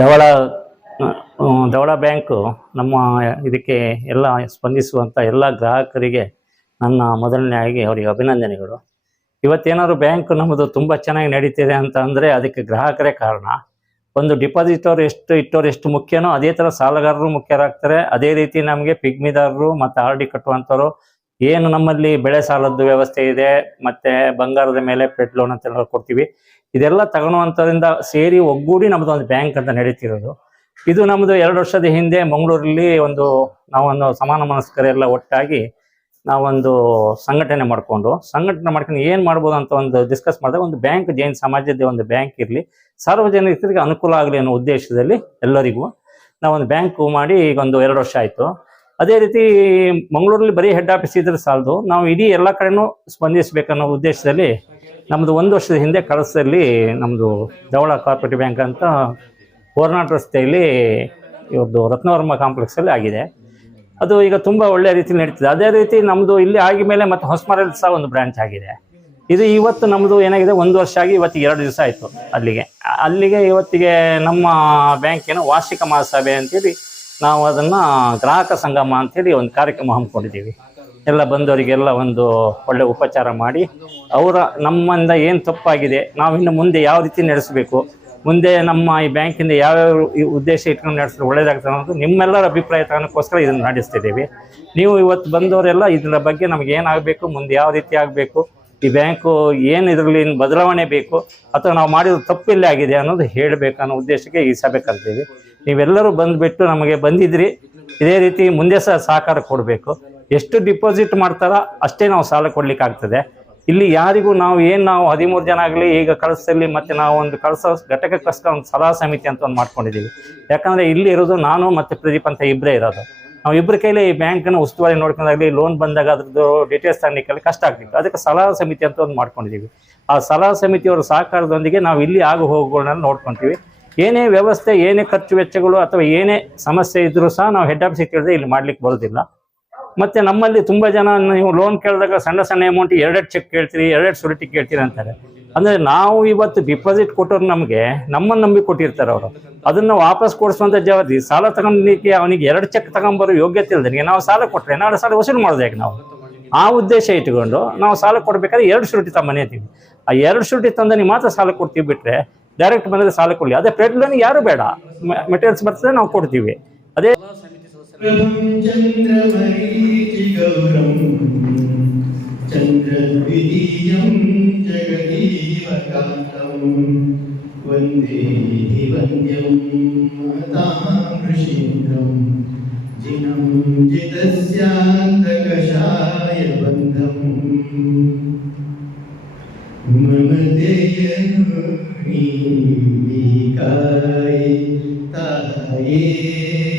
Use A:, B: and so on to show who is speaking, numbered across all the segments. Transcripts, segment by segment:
A: ಧವಳ ಧವಳ bank ನಮ್ಮ ಇದಕ್ಕೆ ಎಲ್ಲ ಸ್ಪಂದಿಸುವಂಥ ಎಲ್ಲ ಗ್ರಾಹಕರಿಗೆ ನನ್ನ ಮೊದಲನೇಯಾಗಿ ಅವರಿಗೆ ಅಭಿನಂದನೆಗಳು. ಇವತ್ತೇನಾದ್ರು ಬ್ಯಾಂಕ್ ನಮ್ಮದು ತುಂಬ ಚೆನ್ನಾಗಿ ನಡೀತಿದೆ ಅಂತ ಅಂದರೆ ಅದಕ್ಕೆ ಗ್ರಾಹಕರೇ ಕಾರಣ. ಒಂದು ಡಿಪಾಸಿಟ್ ಅವ್ರು ಎಷ್ಟು ಇಟ್ಟವ್ರು ಎಷ್ಟು ಮುಖ್ಯನೋ ಅದೇ ಥರ ಸಾಲಗಾರರು ಮುಖ್ಯರಾಗ್ತಾರೆ. ಅದೇ ರೀತಿ ನಮಗೆ ಪಿಗ್ಮಿದಾರರು ಮತ್ತು ಆರ್ ಡಿ ಕಟ್ಟುವಂಥವ್ರು ಏನು ನಮ್ಮಲ್ಲಿ ಬೆಳೆ ಸಾಲದ್ದು ವ್ಯವಸ್ಥೆ ಇದೆ, ಮತ್ತೆ ಬಂಗಾರದ ಮೇಲೆ ಪೆಟ್ ಲೋನ್ ಅಂತೆಲ್ಲ ಕೊಡ್ತೀವಿ. ಇದೆಲ್ಲ ತಗೊಳ್ಳುವಂಥದ್ರಿಂದ ಸೇರಿ ಒಗ್ಗೂಡಿ ನಮ್ಮದು ಒಂದು ಬ್ಯಾಂಕ್ ಅಂತ ನಡೀತಿರೋದು. ಇದು ನಮ್ಮದು ಎರಡು ವರ್ಷದ ಹಿಂದೆ ಮಂಗಳೂರಲ್ಲಿ ಒಂದು ನಾವೊಂದು ಸಮಾನ ಮನಸ್ಕರೆಲ್ಲ ಒಟ್ಟಾಗಿ ನಾವೊಂದು ಸಂಘಟನೆ ಮಾಡಿಕೊಂಡು, ಸಂಘಟನೆ ಮಾಡ್ಕೊಂಡು ಏನು ಮಾಡ್ಬೋದು ಅಂತ ಒಂದು ಡಿಸ್ಕಸ್ ಮಾಡಿದಾಗ ಒಂದು ಬ್ಯಾಂಕ್, ಜೈನ್ ಸಮಾಜದ ಒಂದು ಬ್ಯಾಂಕ್ ಇರಲಿ. ಸಾರ್ವಜನಿಕರಿಗೆ ಅನುಕೂಲ ಆಗಲಿ ಅನ್ನೋ ಉದ್ದೇಶದಲ್ಲಿ ಎಲ್ಲರಿಗೂ ನಾವೊಂದು ಬ್ಯಾಂಕ್ ಮಾಡಿ ಈಗ ಒಂದು ಎರಡು ವರ್ಷ ಆಯಿತು. ಅದೇ ರೀತಿ ಮಂಗಳೂರಲ್ಲಿ ಬರೀ ಹೆಡ್ ಆಫೀಸ್ ಇದ್ರೆ ಸಾಲದು. ನಾವು ಇಡೀ ಎಲ್ಲ ಕಡೆನೂ ಸ್ಪಂದಿಸಬೇಕನ್ನೋ ಉದ್ದೇಶದಲ್ಲಿ ನಮ್ಮದು ಒಂದು ವರ್ಷದ ಹಿಂದೆ ಕಳಸಲ್ಲಿ ನಮ್ಮದು ಧವಳ ಕಾರ್ಪೊರೇಟಿವ್ ಬ್ಯಾಂಕ್ ಅಂತ ಹೋರ್ನಾಟ್ ರಸ್ತೆಯಲ್ಲಿ ಇವ್ರದ್ದು ರತ್ನವರ್ಮ ಕಾಂಪ್ಲೆಕ್ಸಲ್ಲಿ ಆಗಿದೆ. ಅದು ಈಗ ತುಂಬ ಒಳ್ಳೆಯ ರೀತಿಯಲ್ಲಿ ನಡೀತಿದೆ. ಅದೇ ರೀತಿ ನಮ್ಮದು ಇಲ್ಲಿ ಆಗಿ ಮೇಲೆ ಮತ್ತೆ ಹೊಸಮರಲ್ಲಿ ಸಹ ಒಂದು ಬ್ರಾಂಚ್ ಆಗಿದೆ. ಇದು ಇವತ್ತು ನಮ್ಮದು ಏನಾಗಿದೆ? ಒಂದು ವರ್ಷ ಆಗಿ ಇವತ್ತಿಗೆ ಎರಡು ದಿವಸ ಆಯಿತು ಅಲ್ಲಿಗೆ. ಅಲ್ಲಿಗೆ ಇವತ್ತಿಗೆ ನಮ್ಮ ಬ್ಯಾಂಕಿನ ವಾರ್ಷಿಕ ಮಹಾಸಭೆ ಅಂತೇಳಿ ನಾವು ಅದನ್ನು ಗ್ರಾಹಕ ಸಂಗಮ ಅಂತೇಳಿ ಒಂದು ಕಾರ್ಯಕ್ರಮ ಹಮ್ಮಿಕೊಂಡಿದ್ದೀವಿ. ಎಲ್ಲ ಬಂದವರಿಗೆಲ್ಲ ಒಂದು ಒಳ್ಳೆ ಉಪಚಾರ ಮಾಡಿ ಅವರ ನಮ್ಮಿಂದ ಏನು ತಪ್ಪಾಗಿದೆ, ನಾವು ಇನ್ನು ಮುಂದೆ ಯಾವ ರೀತಿ ನಡೆಸಬೇಕು, ಮುಂದೆ ನಮ್ಮ ಈ ಬ್ಯಾಂಕಿಂದ ಯಾವ್ಯಾವ ಉದ್ದೇಶ ಇಟ್ಕೊಂಡು ನಡೆಸಿದ್ರೆ ಒಳ್ಳೇದಾಗ್ತದೆ ಅನ್ನೋದು ನಿಮ್ಮೆಲ್ಲರ ಅಭಿಪ್ರಾಯ ತಗೋಕ್ಕೋಸ್ಕರ ಇದನ್ನು ನಡೆಸ್ತಿದ್ದೀವಿ ನೀವು ಇವತ್ತು ಬಂದವರೆಲ್ಲ ಇದರ ಬಗ್ಗೆ ನಮ್ಗೆ ಏನಾಗಬೇಕು ಮುಂದೆ ಯಾವ ರೀತಿ ಆಗಬೇಕು, ಈ ಬ್ಯಾಂಕು ಏನು ಇದರಲ್ಲಿ ಬದಲಾವಣೆ ಬೇಕು, ಅಥವಾ ನಾವು ಮಾಡಿರೋ ತಪ್ಪಿಲ್ಲೇ ಆಗಿದೆ ಅನ್ನೋದು ಹೇಳಬೇಕು ಅನ್ನೋ ಉದ್ದೇಶಕ್ಕೆ ಈ ಸಭೆ ಕಲ್ತೀವಿ ನೀವೆಲ್ಲರೂ ಬಂದುಬಿಟ್ಟು ನಮಗೆ ಬಂದಿದ್ರಿ, ಇದೇ ರೀತಿ ಮುಂದೆ ಸಹ ಸಹಕಾರ ಕೊಡಬೇಕು. ಎಷ್ಟು ಡಿಪಾಸಿಟ್ ಮಾಡ್ತಾರ ಅಷ್ಟೇ ನಾವು ಸಾಲ ಕೊಡ್ಲಿಕ್ಕೆ ಆಗ್ತದೆ ಇಲ್ಲಿ ಯಾರಿಗೂ ನಾವು ಏನು ನಾವು ಹದಿಮೂರು ಜನ ಆಗಲಿ, ಈಗ ಕಳಿಸಲಿ ಮತ್ತೆ ನಾವು ಒಂದು ಕಳಸ ಘಟಕಕ್ಕೋಸ್ಕರ ಒಂದು ಸಲಹಾ ಸಮಿತಿ ಅಂತ ಒಂದು ಮಾಡ್ಕೊಂಡಿದ್ದೀವಿ ಯಾಕಂದರೆ ಇಲ್ಲಿ ಇರೋದು ನಾನು ಮತ್ತು ಪ್ರದೀಪ್ ಅಂತ ಇಬ್ಬರೇ ಇರೋದು. ನಾವು ಇಬ್ಬರ ಕೈಲಿ ಈ ಬ್ಯಾಂಕನ್ನು ಉಸ್ತುವಾರಿ ನೋಡ್ಕೊಂಡಾಗಲಿ ಲೋನ್ ಬಂದಾಗ ಅದ್ರದ್ದು ಡೀಟೇಲ್ಸ್ ತಗೊಳ್ಳಿಕ್ಕೆ ಕಷ್ಟ ಆಗ್ತಿತ್ತು. ಅದಕ್ಕೆ ಸಲಹಾ ಸಮಿತಿ ಅಂತ ಒಂದು ಮಾಡ್ಕೊಂಡಿದ್ದೀವಿ ಆ ಸಲಹಾ ಸಮಿತಿಯವರ ಸಹಕಾರದೊಂದಿಗೆ ನಾವು ಇಲ್ಲಿ ಆಗು ಹೋಗುಗಳನ್ನ ನೋಡ್ಕೊಂತೀವಿ. ಏನೇ ವ್ಯವಸ್ಥೆ, ಏನೇ ಖರ್ಚು ವೆಚ್ಚಗಳು ಅಥವಾ ಏನೇ ಸಮಸ್ಯೆ ಇದ್ದರೂ ಸಹ ನಾವು ಹೆಡ್ ಆಫೀಸಿಗೆ ಕೇಳಿದ್ರೆ ಇಲ್ಲಿ ಮಾಡ್ಲಿಕ್ಕೆ ಬರೋದಿಲ್ಲ. ಮತ್ತೆ ನಮ್ಮಲ್ಲಿ ತುಂಬಾ ಜನ ನೀವು ಲೋನ್ ಕೇಳಿದಾಗ ಸಣ್ಣ ಸಣ್ಣ ಅಮೌಂಟ್ ಎರಡೆರಡು ಚೆಕ್ ಕೇಳ್ತೀರಿ, ಎರಡೆರಡು ಸುರಿಟಿ ಕೇಳ್ತೀರಿ ಅಂತಾರೆ. ಅಂದ್ರೆ ನಾವು ಇವತ್ತು ಡಿಪಾಸಿಟ್ ಕೊಟ್ಟವ್ರು ನಮಗೆ ನಮ್ಮನ್ನು ನಂಬಿ ಕೊಟ್ಟಿರ್ತಾರೆ ಅವರು. ಅದನ್ನ ವಾಪಸ್ ಕೊಡಿಸುವಂತ ಜವಾಬ್ದಾರಿ, ಸಾಲ ತಗೊಂಡ್ಲಿಕ್ಕೆ ಅವನಿಗೆ ಎರಡು ಚೆಕ್ ತಗೊಂಬರೋ ಯೋಗ್ಯತೆ ಇಲ್ದಂಗೆ ನಾವು ಸಾಲ ಕೊಟ್ಟರೆ ನಾಳೆ ಸಾಲ ವಸೂಲು ಮಾಡೋದು ಹೇಗೆ ನಾವು? ಆ ಉದ್ದೇಶ ಇಟ್ಕೊಂಡು ನಾವು ಸಾಲ ಕೊಡ್ಬೇಕಾದ್ರೆ ಎರಡು ಶುರುಟಿ ತಮ್ಮನೆ ಅಂತೀವಿ ಆ ಎರಡು ಶುರುಟಿ ನೀವು ಮಾತ್ರ ಸಾಲ ಕೊಡ್ತೀವಿ ಬಿಟ್ರೆ ಡೈರೆಕ್ಟ್ ಬಂದರೆ ಸಾಲ ಕೊಡಲಿ. ಅದೇ ಪೆಡ್ ಲೋನ್ ಯಾರು ಬೇಡ. ಮೆಟೀರಿಯಲ್ಸ್ ಬರ್ತದೆ ನಾವು ಕೊಡ್ತೀವಿ. ಅದೇ
B: चन्द्रमरीचिगौरं चन्द्रद्वितीयं जगदीवकान्तं वन्दे वन्द्यं महतां ऋषीन्द्रं जिनं जितस्यान्तकषाय बन्धम् मम देयनुनीकाय ताये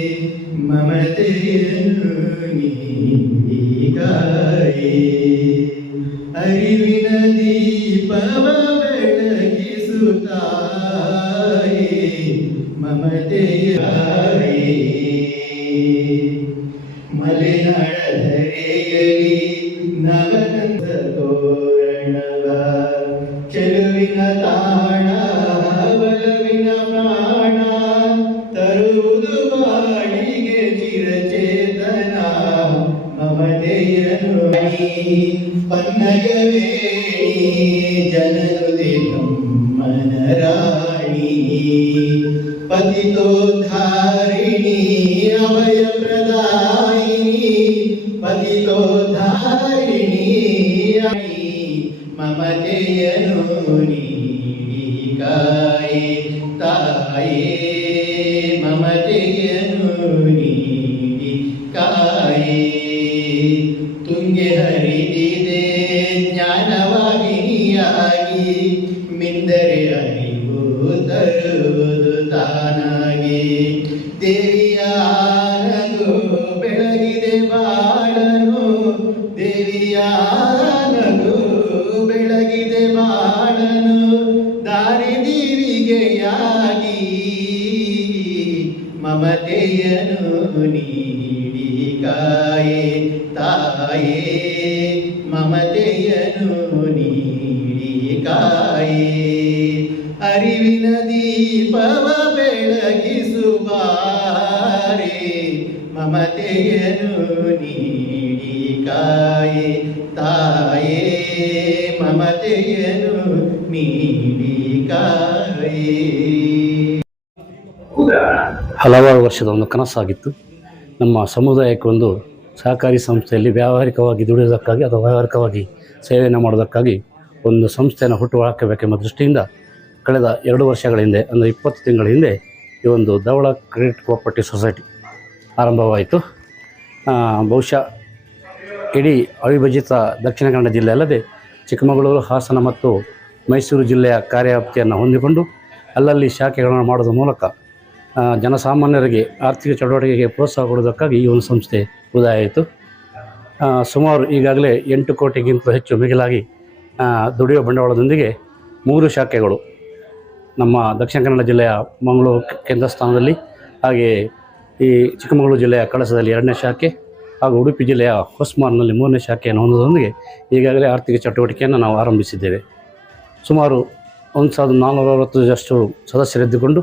B: kaderini ಮಮತೆಯನು ನೀಡಿಕಾಯೇ ತಾಯೇ ದೀಪವ ಬೆಳಗಿಸುವಾರೆ ಮಮತೆಯನು ನೀಡಿ ಕಾಯೆ, ತಾಯೇ ಮಮತೆಯನು ನೀಡಿ ಕಾಯಿ.
C: ಹಲವಾರು ವರ್ಷದ ಒಂದು ಕನಸಾಗಿತ್ತು. ನಮ್ಮ ಸಮುದಾಯಕ್ಕೆ ಒಂದು ಸಹಕಾರಿ ಸಂಸ್ಥೆಯಲ್ಲಿ ವ್ಯಾವಹಾರಿಕವಾಗಿ ದುಡಿಯೋದಕ್ಕಾಗಿ ಅಥವಾ ವ್ಯಾವಹಾರಿಕವಾಗಿ ಸೇವೆಯನ್ನು ಮಾಡೋದಕ್ಕಾಗಿ ಒಂದು ಸಂಸ್ಥೆಯನ್ನು ಹುಟ್ಟು ಹಾಕಬೇಕೆಂಬ ದೃಷ್ಟಿಯಿಂದ ಕಳೆದ ಎರಡು ವರ್ಷಗಳ ಹಿಂದೆ, ಅಂದರೆ ಇಪ್ಪತ್ತು ತಿಂಗಳ ಹಿಂದೆ ಈ ಒಂದು ಧವಳ ಕ್ರೆಡಿಟ್ ಕೋಆಪರೇಟಿವ್ ಸೊಸೈಟಿ ಆರಂಭವಾಯಿತು. ಬಹುಶಃ ಇಡೀ ಅವಿಭಜಿತ ದಕ್ಷಿಣ ಕನ್ನಡ ಜಿಲ್ಲೆ ಅಲ್ಲದೆ ಚಿಕ್ಕಮಗಳೂರು, ಹಾಸನ ಮತ್ತು ಮೈಸೂರು ಜಿಲ್ಲೆಯ ಕಾರ್ಯವ್ಯಾಪ್ತಿಯನ್ನು ಹೊಂದಿಕೊಂಡು ಅಲ್ಲಲ್ಲಿ ಶಾಖೆಗಳನ್ನು ಮಾಡುವ ಮೂಲಕ ಜನಸಾಮಾನ್ಯರಿಗೆ ಆರ್ಥಿಕ ಚಟುವಟಿಕೆಗೆ ಪ್ರೋತ್ಸಾಹ ಕೊಡೋದಕ್ಕಾಗಿ ಈ ಒಂದು ಸಂಸ್ಥೆ ಉದಯ ಆಯಿತು ಸುಮಾರು ಈಗಾಗಲೇ ಎಂಟು ಕೋಟಿಗಿಂತ ಹೆಚ್ಚು ಮಿಗಿಲಾಗಿ ದುಡಿಯುವ ಬಂಡವಾಳದೊಂದಿಗೆ ಮೂರು ಶಾಖೆಗಳು ನಮ್ಮ ದಕ್ಷಿಣ ಕನ್ನಡ ಜಿಲ್ಲೆಯ ಮಂಗಳೂರು ಕೇಂದ್ರ ಸ್ಥಾನದಲ್ಲಿ, ಹಾಗೆ ಈ ಚಿಕ್ಕಮಗಳೂರು ಜಿಲ್ಲೆಯ ಕಳಸದಲ್ಲಿ ಎರಡನೇ ಶಾಖೆ ಹಾಗೂ ಉಡುಪಿ ಜಿಲ್ಲೆಯ ಹೊಸ್ಮಾರ್ನಲ್ಲಿ ಮೂರನೇ ಶಾಖೆಯನ್ನು ಹೊಂದೋದೊಂದಿಗೆ ಈಗಾಗಲೇ ಆರ್ಥಿಕ ಚಟುವಟಿಕೆಯನ್ನು ನಾವು ಆರಂಭಿಸಿದ್ದೇವೆ. ಸುಮಾರು ಒಂದು ಸಾವಿರದ ನಾನ್ನೂರ ಅರವತ್ತರಷ್ಟು ಸದಸ್ಯರಿದ್ದುಕೊಂಡು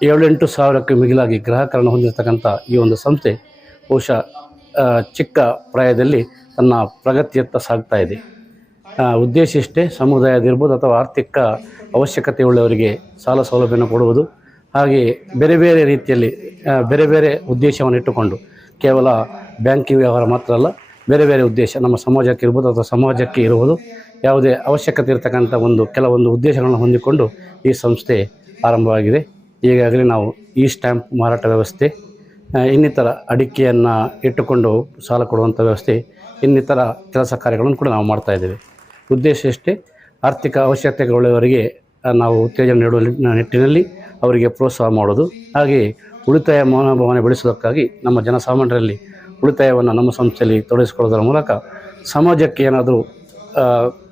C: ಏಳೆಂಟು ಸಾವಿರಕ್ಕೆ ಮಿಗಿಲಾಗಿ ಗ್ರಾಹಕರನ್ನು ಹೊಂದಿರತಕ್ಕಂಥ ಈ ಒಂದು ಸಂಸ್ಥೆ ಬಹುಶಃ ಚಿಕ್ಕ ಪ್ರಾಯದಲ್ಲಿ ತನ್ನ ಪ್ರಗತಿಯತ್ತ ಸಾಗ್ತಾ ಇದೆ. ಉದ್ದೇಶ ಇಷ್ಟೇ ಸಮುದಾಯದಿರ್ಬೋದು ಅಥವಾ ಆರ್ಥಿಕ ಅವಶ್ಯಕತೆ ಉಳ್ಳವರಿಗೆ ಸಾಲ ಸೌಲಭ್ಯನ ಕೊಡುವುದು. ಹಾಗೆ ಬೇರೆ ಬೇರೆ ರೀತಿಯಲ್ಲಿ ಬೇರೆ ಬೇರೆ ಉದ್ದೇಶವನ್ನು ಇಟ್ಟುಕೊಂಡು, ಕೇವಲ ಬ್ಯಾಂಕಿಂಗ್ ವ್ಯವಹಾರ ಮಾತ್ರ ಅಲ್ಲ, ಬೇರೆ ಬೇರೆ ಉದ್ದೇಶ ನಮ್ಮ ಸಮಾಜಕ್ಕೆ ಇರ್ಬೋದು ಅಥವಾ ಸಮಾಜಕ್ಕೆ ಇರುವುದು, ಯಾವುದೇ ಅವಶ್ಯಕತೆ ಇರತಕ್ಕಂಥ ಒಂದು, ಕೆಲವೊಂದು ಉದ್ದೇಶಗಳನ್ನು ಹೊಂದಿಕೊಂಡು ಈ ಸಂಸ್ಥೆ ಆರಂಭವಾಗಿದೆ. ಈಗಾಗಲೇ ನಾವು ಈ ಸ್ಟ್ಯಾಂಪ್ ಮಾರಾಟ ವ್ಯವಸ್ಥೆ ಇನ್ನಿತರ ಅಡಿಕೆಯನ್ನು ಇಟ್ಟುಕೊಂಡು ಸಾಲ ಕೊಡುವಂಥ ವ್ಯವಸ್ಥೆ, ಇನ್ನಿತರ ಕೆಲಸ ಕಾರ್ಯಗಳನ್ನು ಕೂಡ ನಾವು ಮಾಡ್ತಾ ಇದ್ದೇವೆ. ಉದ್ದೇಶ ಎಷ್ಟೇ ಆರ್ಥಿಕ ಅವಶ್ಯಕತೆಗಳವರಿಗೆ ನಾವು ಉತ್ತೇಜನ ನೀಡುವ ನಿಟ್ಟಿನಲ್ಲಿ ಅವರಿಗೆ ಪ್ರೋತ್ಸಾಹ ಮಾಡೋದು. ಹಾಗೆಯೇ ಉಳಿತಾಯ ಮನೋಭಾವನೆ ಬೆಳೆಸೋದಕ್ಕಾಗಿ ನಮ್ಮ ಜನಸಾಮಾನ್ಯರಲ್ಲಿ ಉಳಿತಾಯವನ್ನು ನಮ್ಮ ಸಂಸ್ಥೆಯಲ್ಲಿ ತೊಡಗಿಸಿಕೊಳ್ಳೋದರ ಮೂಲಕ ಸಮಾಜಕ್ಕೆ ಏನಾದರೂ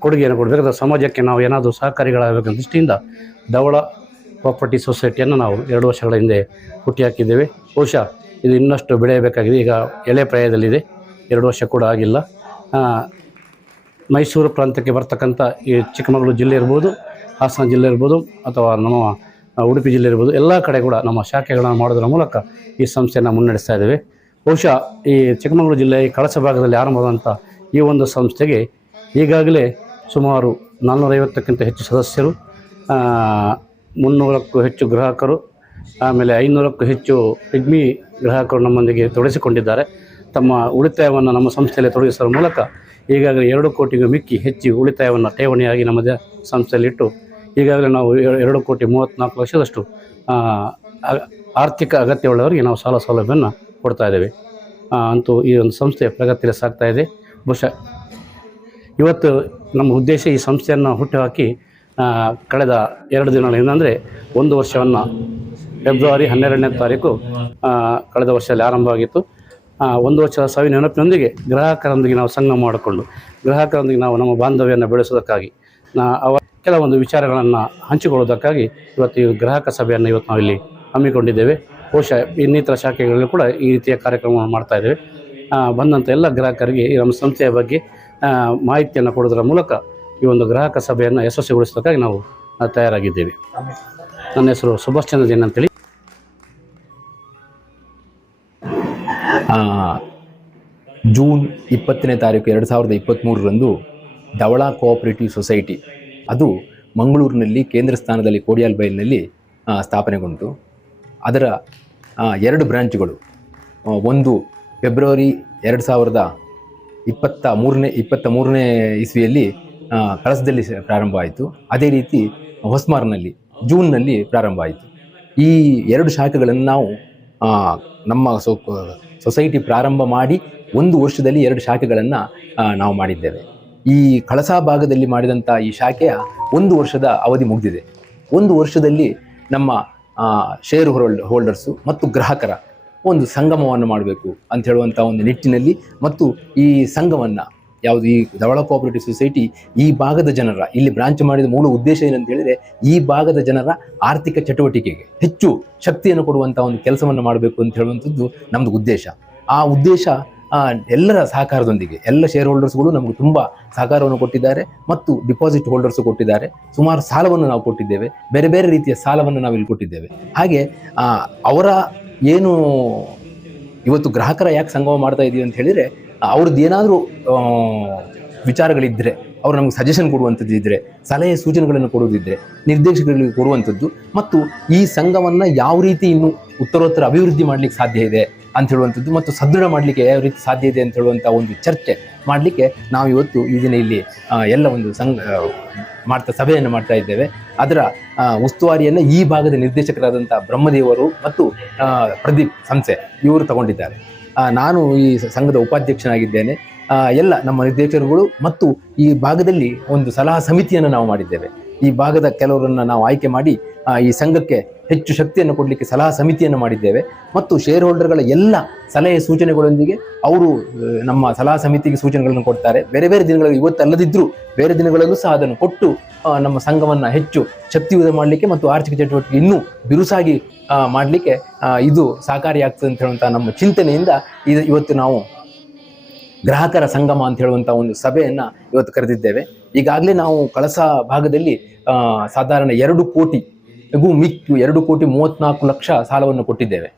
C: ಕೊಡುಗೆಯನ್ನು ಕೊಡಬೇಕು ಅಥವಾ ಸಮಾಜಕ್ಕೆ ನಾವು ಏನಾದರೂ ಸಹಕಾರಿಗಳಾಗಬೇಕಂತ ದೃಷ್ಟಿಯಿಂದ ಧವಳ ಪ್ರಾಪರ್ಟಿ ಸೊಸೈಟಿಯನ್ನು ನಾವು ಎರಡು ವರ್ಷಗಳ ಹಿಂದೆ ಹುಟ್ಟಿ ಹಾಕಿದ್ದೇವೆ ಬಹುಶಃ ಇದು ಇನ್ನಷ್ಟು ಬೆಳೆಯಬೇಕಾಗಿದೆ. ಈಗ ಎಳೆ ಪ್ರಾಯದಲ್ಲಿದೆ. ಎರಡು ವರ್ಷ ಕೂಡ ಆಗಿಲ್ಲ. ಮೈಸೂರು ಪ್ರಾಂತ್ಯಕ್ಕೆ ಬರ್ತಕ್ಕಂಥ ಈ ಚಿಕ್ಕಮಗಳೂರು ಜಿಲ್ಲೆ ಇರ್ಬೋದು, ಹಾಸನ ಜಿಲ್ಲೆ ಇರ್ಬೋದು, ಅಥವಾ ನಮ್ಮ ಉಡುಪಿ ಜಿಲ್ಲೆ ಇರ್ಬೋದು, ಎಲ್ಲ ಕಡೆ ಕೂಡ ನಮ್ಮ ಶಾಖೆಗಳನ್ನು ಮಾಡೋದರ ಮೂಲಕ ಈ ಸಂಸ್ಥೆಯನ್ನು ಮುನ್ನಡೆಸ್ತಾ ಇದ್ದೇವೆ. ಬಹುಶಃ ಈ ಚಿಕ್ಕಮಗಳೂರು ಜಿಲ್ಲೆಯ ಈ ಕಳಸ ಭಾಗದಲ್ಲಿ ಆರಂಭವಾದಂಥ ಈ ಒಂದು ಸಂಸ್ಥೆಗೆ ಈಗಾಗಲೇ ಸುಮಾರು ನಾನ್ನೂರೈವತ್ತಕ್ಕಿಂತ ಹೆಚ್ಚು ಸದಸ್ಯರು ಮುನ್ನೂರಕ್ಕೂ ಹೆಚ್ಚು ಗ್ರಾಹಕರು, ಆಮೇಲೆ ಐನೂರಕ್ಕೂ ಹೆಚ್ಚು ಪಿಗ್ಮಿ ಗ್ರಾಹಕರು ನಮ್ಮೊಂದಿಗೆ ತೊಡಗಿಸಿಕೊಂಡಿದ್ದಾರೆ. ತಮ್ಮ ಉಳಿತಾಯವನ್ನು ನಮ್ಮ ಸಂಸ್ಥೆಯಲ್ಲಿ ತೊಡಗಿಸುವ ಮೂಲಕ ಈಗಾಗಲೇ ಎರಡು ಕೋಟಿಗೂ ಮಿಕ್ಕಿ ಹೆಚ್ಚು ಉಳಿತಾಯವನ್ನು ಠೇವಣಿಯಾಗಿ ನಮ್ಮ ಸಂಸ್ಥೆಯಲ್ಲಿಟ್ಟು ಈಗಾಗಲೇ ನಾವು ಎರಡು ಕೋಟಿ ಮೂವತ್ತ್ನಾಲ್ಕು ಲಕ್ಷದಷ್ಟು ಆರ್ಥಿಕ ಅಗತ್ಯವುಳ್ಳವರಿಗೆ ನಾವು ಸಾಲ ಸೌಲಭ್ಯವನ್ನು ಕೊಡ್ತಾ ಇದ್ದೇವೆ. ಅಂತೂ ಈ ಒಂದು ಸಂಸ್ಥೆ ಪ್ರಗತಿಯಲ್ಲಿ ಸಾಗ್ತಾ ಇದೆ. ಬಹುಶಃ ಇವತ್ತು ನಮ್ಮ ಉದ್ದೇಶ ಈ ಸಂಸ್ಥೆಯನ್ನು ಹುಟ್ಟುಹಾಕಿ ಕಳೆದ ಎರಡು ದಿನಗಳ ಏನಂದರೆ ಒಂದು ವರ್ಷವನ್ನು ಫೆಬ್ರವರಿ ಹನ್ನೆರಡನೇ ತಾರೀಕು ಕಳೆದ ವರ್ಷದಲ್ಲಿ ಆರಂಭವಾಗಿತ್ತು. ಒಂದು ವರ್ಷದ ಸಾವಿನ ನೆನಪಿನೊಂದಿಗೆ ಗ್ರಾಹಕರೊಂದಿಗೆ ನಾವು ಸಂಘ ಮಾಡಿಕೊಂಡು, ಗ್ರಾಹಕರೊಂದಿಗೆ ನಾವು ನಮ್ಮ ಬಾಂಧವ್ಯವನ್ನು ಬೆಳೆಸೋದಕ್ಕಾಗಿ, ನಾ ಅವ ಕೆಲವೊಂದು ವಿಚಾರಗಳನ್ನು ಹಂಚಿಕೊಳ್ಳೋದಕ್ಕಾಗಿ ಇವತ್ತು ಈ ಗ್ರಾಹಕ ಸಭೆಯನ್ನು ಇವತ್ತು ನಾವು ಇಲ್ಲಿ ಹಮ್ಮಿಕೊಂಡಿದ್ದೇವೆ. ಬಹುಶಃ ಇನ್ನಿತರ ಶಾಖೆಗಳಲ್ಲೂ ಕೂಡ ಈ ರೀತಿಯ ಕಾರ್ಯಕ್ರಮವನ್ನು ಮಾಡ್ತಾ ಇದ್ದೇವೆ. ಬಂದಂಥ ಎಲ್ಲ ಗ್ರಾಹಕರಿಗೆ ನಮ್ಮ ಸಂಸ್ಥೆಯ ಬಗ್ಗೆ ಮಾಹಿತಿಯನ್ನು ಕೊಡೋದರ ಮೂಲಕ ಈ ಒಂದು ಗ್ರಾಹಕ ಸಭೆಯನ್ನು ಯಶಸ್ವಿಗೊಳಿಸೋದಕ್ಕಾಗಿ ನಾವು ತಯಾರಾಗಿದ್ದೇವೆ. ನನ್ನ ಹೆಸರು ಸುಭಾಷ್ ಚಂದ್ರ ಜೈನ್ ಅಂತೇಳಿ.
D: ಜೂನ್ ಇಪ್ಪತ್ತನೇ ತಾರೀಕು ಎರಡು ಸಾವಿರದ ಇಪ್ಪತ್ತ್ಮೂರರಂದು ಧವಳ ಕೋಆಪರೇಟಿವ್ ಸೊಸೈಟಿ ಅದು ಮಂಗಳೂರಿನಲ್ಲಿ ಕೇಂದ್ರ ಸ್ಥಾನದಲ್ಲಿ ಕೋಡಿಯಾಲ್ಬೈಲ್ನಲ್ಲಿ ಆ, ಸ್ಥಾಪನೆಗೊಂಡು ಅದರ ಎರಡು ಬ್ರಾಂಚ್ಗಳು ಒಂದು ಫೆಬ್ರವರಿ ಎರಡು ಸಾವಿರದ ಇಪ್ಪತ್ತ ಮೂರನೇ ಇಪ್ಪತ್ತ ಮೂರನೇ ಇಸ್ವಿಯಲ್ಲಿ ಕಳಸದಲ್ಲಿ ಪ್ರಾರಂಭ ಆಯಿತು. ಅದೇ ರೀತಿ ಹೊಸ್ಮಾರ್ನಲ್ಲಿ ಜೂನ್ನಲ್ಲಿ ಪ್ರಾರಂಭ ಆಯಿತು. ಈ ಎರಡು ಶಾಖೆಗಳನ್ನು ನಾವು ನಮ್ಮ ಸೊ ಸೊಸೈಟಿ ಪ್ರಾರಂಭ ಮಾಡಿ ಒಂದು ವರ್ಷದಲ್ಲಿ ಎರಡು ಶಾಖೆಗಳನ್ನು ನಾವು ಮಾಡಿದ್ದೇವೆ. ಈ ಕಳಸಾ ಭಾಗದಲ್ಲಿ ಮಾಡಿದಂಥ ಈ ಶಾಖೆಯ ಒಂದು ವರ್ಷದ ಅವಧಿ ಮುಗಿದಿದೆ. ಒಂದು ವರ್ಷದಲ್ಲಿ ನಮ್ಮ ಶೇರ್ ಹೋಲ್ಡ್ ಹೋಲ್ಡರ್ಸು ಮತ್ತು ಗ್ರಾಹಕರ ಒಂದು ಸಂಗಮವನ್ನು ಮಾಡಬೇಕು ಅಂತ ಹೇಳುವಂಥ ಒಂದು ನಿಟ್ಟಿನಲ್ಲಿ ಮತ್ತು ಈ ಸಂಘವನ್ನು ಯಾವುದು ಈ ಧವಳ ಕೋಆಪರೇಟಿವ್ ಸೊಸೈಟಿ ಈ ಭಾಗದ ಜನರ, ಇಲ್ಲಿ ಬ್ರಾಂಚ್ ಮಾಡಿದ ಮೂಲ ಉದ್ದೇಶ ಏನಂತ ಹೇಳಿದ್ರೆ ಈ ಭಾಗದ ಜನರ ಆರ್ಥಿಕ ಚಟುವಟಿಕೆಗೆ ಹೆಚ್ಚು ಶಕ್ತಿಯನ್ನು ಕೊಡುವಂತಹ ಒಂದು ಕೆಲಸವನ್ನು ಮಾಡಬೇಕು ಅಂತ ಹೇಳುವಂಥದ್ದು ನಮ್ದು ಉದ್ದೇಶ. ಆ ಉದ್ದೇಶ ಎಲ್ಲರ ಸಹಕಾರದೊಂದಿಗೆ, ಎಲ್ಲ ಶೇರ್ ಹೋಲ್ಡರ್ಸ್ಗಳು ನಮಗೆ ತುಂಬ ಸಹಕಾರವನ್ನು ಕೊಟ್ಟಿದ್ದಾರೆ ಮತ್ತು ಡಿಪಾಸಿಟ್ ಹೋಲ್ಡರ್ಸ್ ಕೊಟ್ಟಿದ್ದಾರೆ. ಸುಮಾರು ಸಾಲವನ್ನು ನಾವು ಕೊಟ್ಟಿದ್ದೇವೆ. ಬೇರೆ ಬೇರೆ ರೀತಿಯ ಸಾಲವನ್ನು ನಾವು ಇಲ್ಲಿ ಕೊಟ್ಟಿದ್ದೇವೆ. ಹಾಗೆ ಅವರ ಏನು, ಇವತ್ತು ಗ್ರಾಹಕರ ಯಾಕೆ ಸಂಗಮ ಮಾಡ್ತಾ ಇದೀವಿ ಅಂತ ಹೇಳಿದ್ರೆ ಅವ್ರದ್ದು ಏನಾದರೂ ವಿಚಾರಗಳಿದ್ದರೆ ಅವ್ರು ನಮಗೆ ಸಜೆಷನ್ ಕೊಡುವಂಥದ್ದು ಇದ್ದರೆ ಸಲಹೆ ಸೂಚನೆಗಳನ್ನು ಕೊಡುವುದಿದ್ರೆ, ನಿರ್ದೇಶಕರಿಗೆ ಕೊಡುವಂಥದ್ದು, ಮತ್ತು ಈ ಸಂಘವನ್ನು ಯಾವ ರೀತಿ ಇನ್ನು ಉತ್ತರೋತ್ತರ ಅಭಿವೃದ್ಧಿ ಮಾಡಲಿಕ್ಕೆ ಸಾಧ್ಯ ಇದೆ ಅಂತ ಹೇಳುವಂಥದ್ದು, ಮತ್ತು ಸದೃಢ ಮಾಡಲಿಕ್ಕೆ ಯಾವ ರೀತಿ ಸಾಧ್ಯ ಇದೆ ಅಂತ ಹೇಳುವಂಥ ಒಂದು ಚರ್ಚೆ ಮಾಡಲಿಕ್ಕೆ ನಾವು ಇವತ್ತು ಈ ದಿನ ಇಲ್ಲಿ ಎಲ್ಲ ಒಂದು ಸಂಘ ಮಾಡ್ತಾ, ಸಭೆಯನ್ನು ಮಾಡ್ತಾ ಇದ್ದೇವೆ. ಅದರ ಉಸ್ತುವಾರಿಯನ್ನು ಈ ಭಾಗದ ನಿರ್ದೇಶಕರಾದಂಥ ಬ್ರಹ್ಮದೇವರು ಮತ್ತು ಪ್ರದೀಪ್ ಸಂಸೆ ಇವರು ತಗೊಂಡಿದ್ದಾರೆ. ನಾನು ಈ ಸಂಘದ ಉಪಾಧ್ಯಕ್ಷನಾಗಿದ್ದೇನೆ. ಎಲ್ಲ ನಮ್ಮ ನಿರ್ದೇಶಕರುಗಳು ಮತ್ತು ಈ ಭಾಗದಲ್ಲಿ ಒಂದು ಸಲಹಾ ಸಮಿತಿಯನ್ನು ನಾವು ಮಾಡಿದ್ದೇವೆ. ಈ ಭಾಗದ ಕೆಲವರನ್ನು ನಾವು ಆಯ್ಕೆ ಮಾಡಿ ಈ ಸಂಘಕ್ಕೆ ಹೆಚ್ಚು ಶಕ್ತಿಯನ್ನು ಕೊಡಲಿಕ್ಕೆ ಸಲಹಾ ಸಮಿತಿಯನ್ನು ಮಾಡಿದ್ದೇವೆ. ಮತ್ತು ಶೇರ್ ಹೋಲ್ಡರ್ಗಳ ಎಲ್ಲ ಸಲಹೆ ಸೂಚನೆಗಳೊಂದಿಗೆ ಅವರು ನಮ್ಮ ಸಲಹಾ ಸಮಿತಿಗೆ ಸೂಚನೆಗಳನ್ನು ಕೊಡ್ತಾರೆ. ಬೇರೆ ಬೇರೆ ದಿನಗಳಲ್ಲಿ ಇವತ್ತು ಅಲ್ಲದಿದ್ದರೂ ಬೇರೆ ದಿನಗಳಲ್ಲೂ ಸಹ ಅದನ್ನು ಕೊಟ್ಟು ನಮ್ಮ ಸಂಘವನ್ನು ಹೆಚ್ಚು ಶಕ್ತಿಯುತ ಮಾಡಲಿಕ್ಕೆ ಮತ್ತು ಆರ್ಥಿಕ ಚಟುವಟಿಕೆ ಇನ್ನೂ ಬಿರುಸಾಗಿ ಮಾಡಲಿಕ್ಕೆ ಇದು ಸಹಕಾರಿಯಾಗ್ತದೆ ಅಂತ ಹೇಳುವಂಥ ನಮ್ಮ ಚಿಂತನೆಯಿಂದ ಇದು ಇವತ್ತು ನಾವು ಗ್ರಾಹಕರ ಸಂಗಮ ಅಂತ ಹೇಳುವಂಥ ಒಂದು ಸಭೆಯನ್ನು ಇವತ್ತು ಕರೆದಿದ್ದೇವೆ. ಈಗಾಗಲೇ ನಾವು ಕಳಸ ಭಾಗದಲ್ಲಿ ಸಾಧಾರಣ ಎರಡು ಕೋಟಿ, ಗೂ ಮಿಕ್ಕು ಎರಡು ಕೋಟಿ ಮೂವತ್ತ್ನಾಲ್ಕು ಲಕ್ಷ ಸಾಲವನ್ನು ಕೊಟ್ಟಿದ್ದೇವೆ.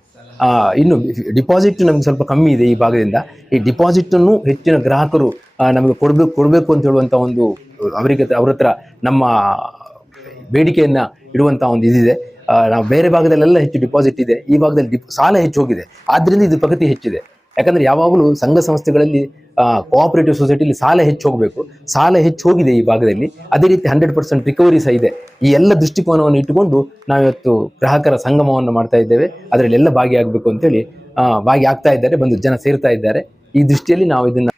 D: ಇನ್ನು ಡಿಪಾಸಿಟ್ ನಮ್ಗೆ ಸ್ವಲ್ಪ ಕಮ್ಮಿ ಇದೆ ಈ ಭಾಗದಿಂದ. ಈ ಡಿಪಾಸಿಟನ್ನು ಹೆಚ್ಚಿನ ಗ್ರಾಹಕರು ನಮಗೆ ಕೊಡಬೇಕು ಕೊಡಬೇಕು ಅಂತ ಹೇಳುವಂಥ ಒಂದು, ಅವರಿಗೆ ಅವ್ರ ಹತ್ರ ನಮ್ಮ ಬೇಡಿಕೆಯನ್ನು ಇಡುವಂಥ ಒಂದು ಇದಿದೆ. ನಾವು ಬೇರೆ ಭಾಗದಲ್ಲೆಲ್ಲ ಹೆಚ್ಚು ಡಿಪಾಸಿಟ್ ಇದೆ. ಈ ಭಾಗದಲ್ಲಿ ಸಾಲ ಹೆಚ್ಚು ಹೋಗಿದೆ. ಆದ್ರಿಂದ ಇದು ಪ್ರಗತಿ ಹೆಚ್ಚಿದೆ. ಯಾಕಂದ್ರೆ ಯಾವಾಗಲೂ ಸಂಘ ಸಂಸ್ಥೆಗಳಲ್ಲಿ ಕೋಆಪರೇಟಿವ್ ಸೊಸೈಟಿಲಿ ಸಾಲ ಹೆಚ್ಚು ಹೋಗಬೇಕು. ಸಾಲ ಹೆಚ್ಚು ಹೋಗಿದೆ ಈ ಭಾಗದಲ್ಲಿ. ಅದೇ ರೀತಿ ಹಂಡ್ರೆಡ್ ಪರ್ಸೆಂಟ್ ರಿಕವರಿ ಸಹ ಇದೆ. ಈ ಎಲ್ಲ ದೃಷ್ಟಿಕೋನವನ್ನು ಇಟ್ಟುಕೊಂಡು ನಾವಿವತ್ತು ಗ್ರಾಹಕರ ಸಂಗಮವನ್ನು ಮಾಡ್ತಾ ಇದ್ದೇವೆ. ಅದರಲ್ಲಿ ಎಲ್ಲ ಭಾಗಿಯಾಗಬೇಕು ಅಂತೇಳಿ ಆಗ್ತಾ ಇದ್ದಾರೆ, ಬಂದು ಜನ ಸೇರ್ತಾ ಇದ್ದಾರೆ. ಈ ದೃಷ್ಟಿಯಲ್ಲಿ ನಾವು ಇದನ್ನ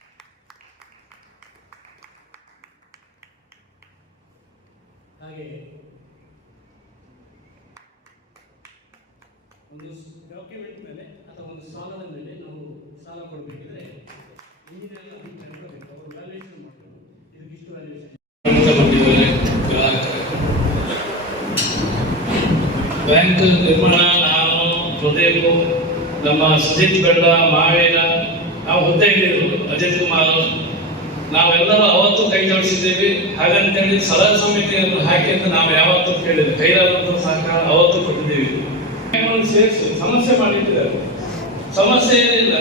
E: ಬ್ಯಾಂಕ್ ನಿರ್ಮಾಣ ನಾನು ಪ್ರದೀಪ್ ನಮ್ಮ ಸುಜಿತ್ ಬೆಳ್ಳ ಮಾವೇನ ನಾವು ಹುದ್ದೆ ಹಿಡಿದ್ರು ಅಜಿತ್ ಕುಮಾರ್ ನಾವೆಲ್ಲರೂ ಅವತ್ತು ಕೈ ಜೋಡಿಸಿದ್ದೇವೆ ಹಾಗಂತೇಳಿ ಸಲಹಾ ಸಮಿತಿಯನ್ನು ಹಾಕಿ ಅಂತ ನಾವು ಯಾವತ್ತೂ ಕೇಳಿದ್ವಿ ಕೈಲಾದಂತ ಸಹಕಾರ ಅವತ್ತು ಕೊಟ್ಟಿದ್ದೀವಿ ಬ್ಯಾಂಕ್ಗಳನ್ನು ಸೇರಿಸಿ ಸಮಸ್ಯೆ ಮಾಡಿಟ್ಟಿದ್ದಾರೆ ಸಮಸ್ಯೆ ಏನಿಲ್ಲ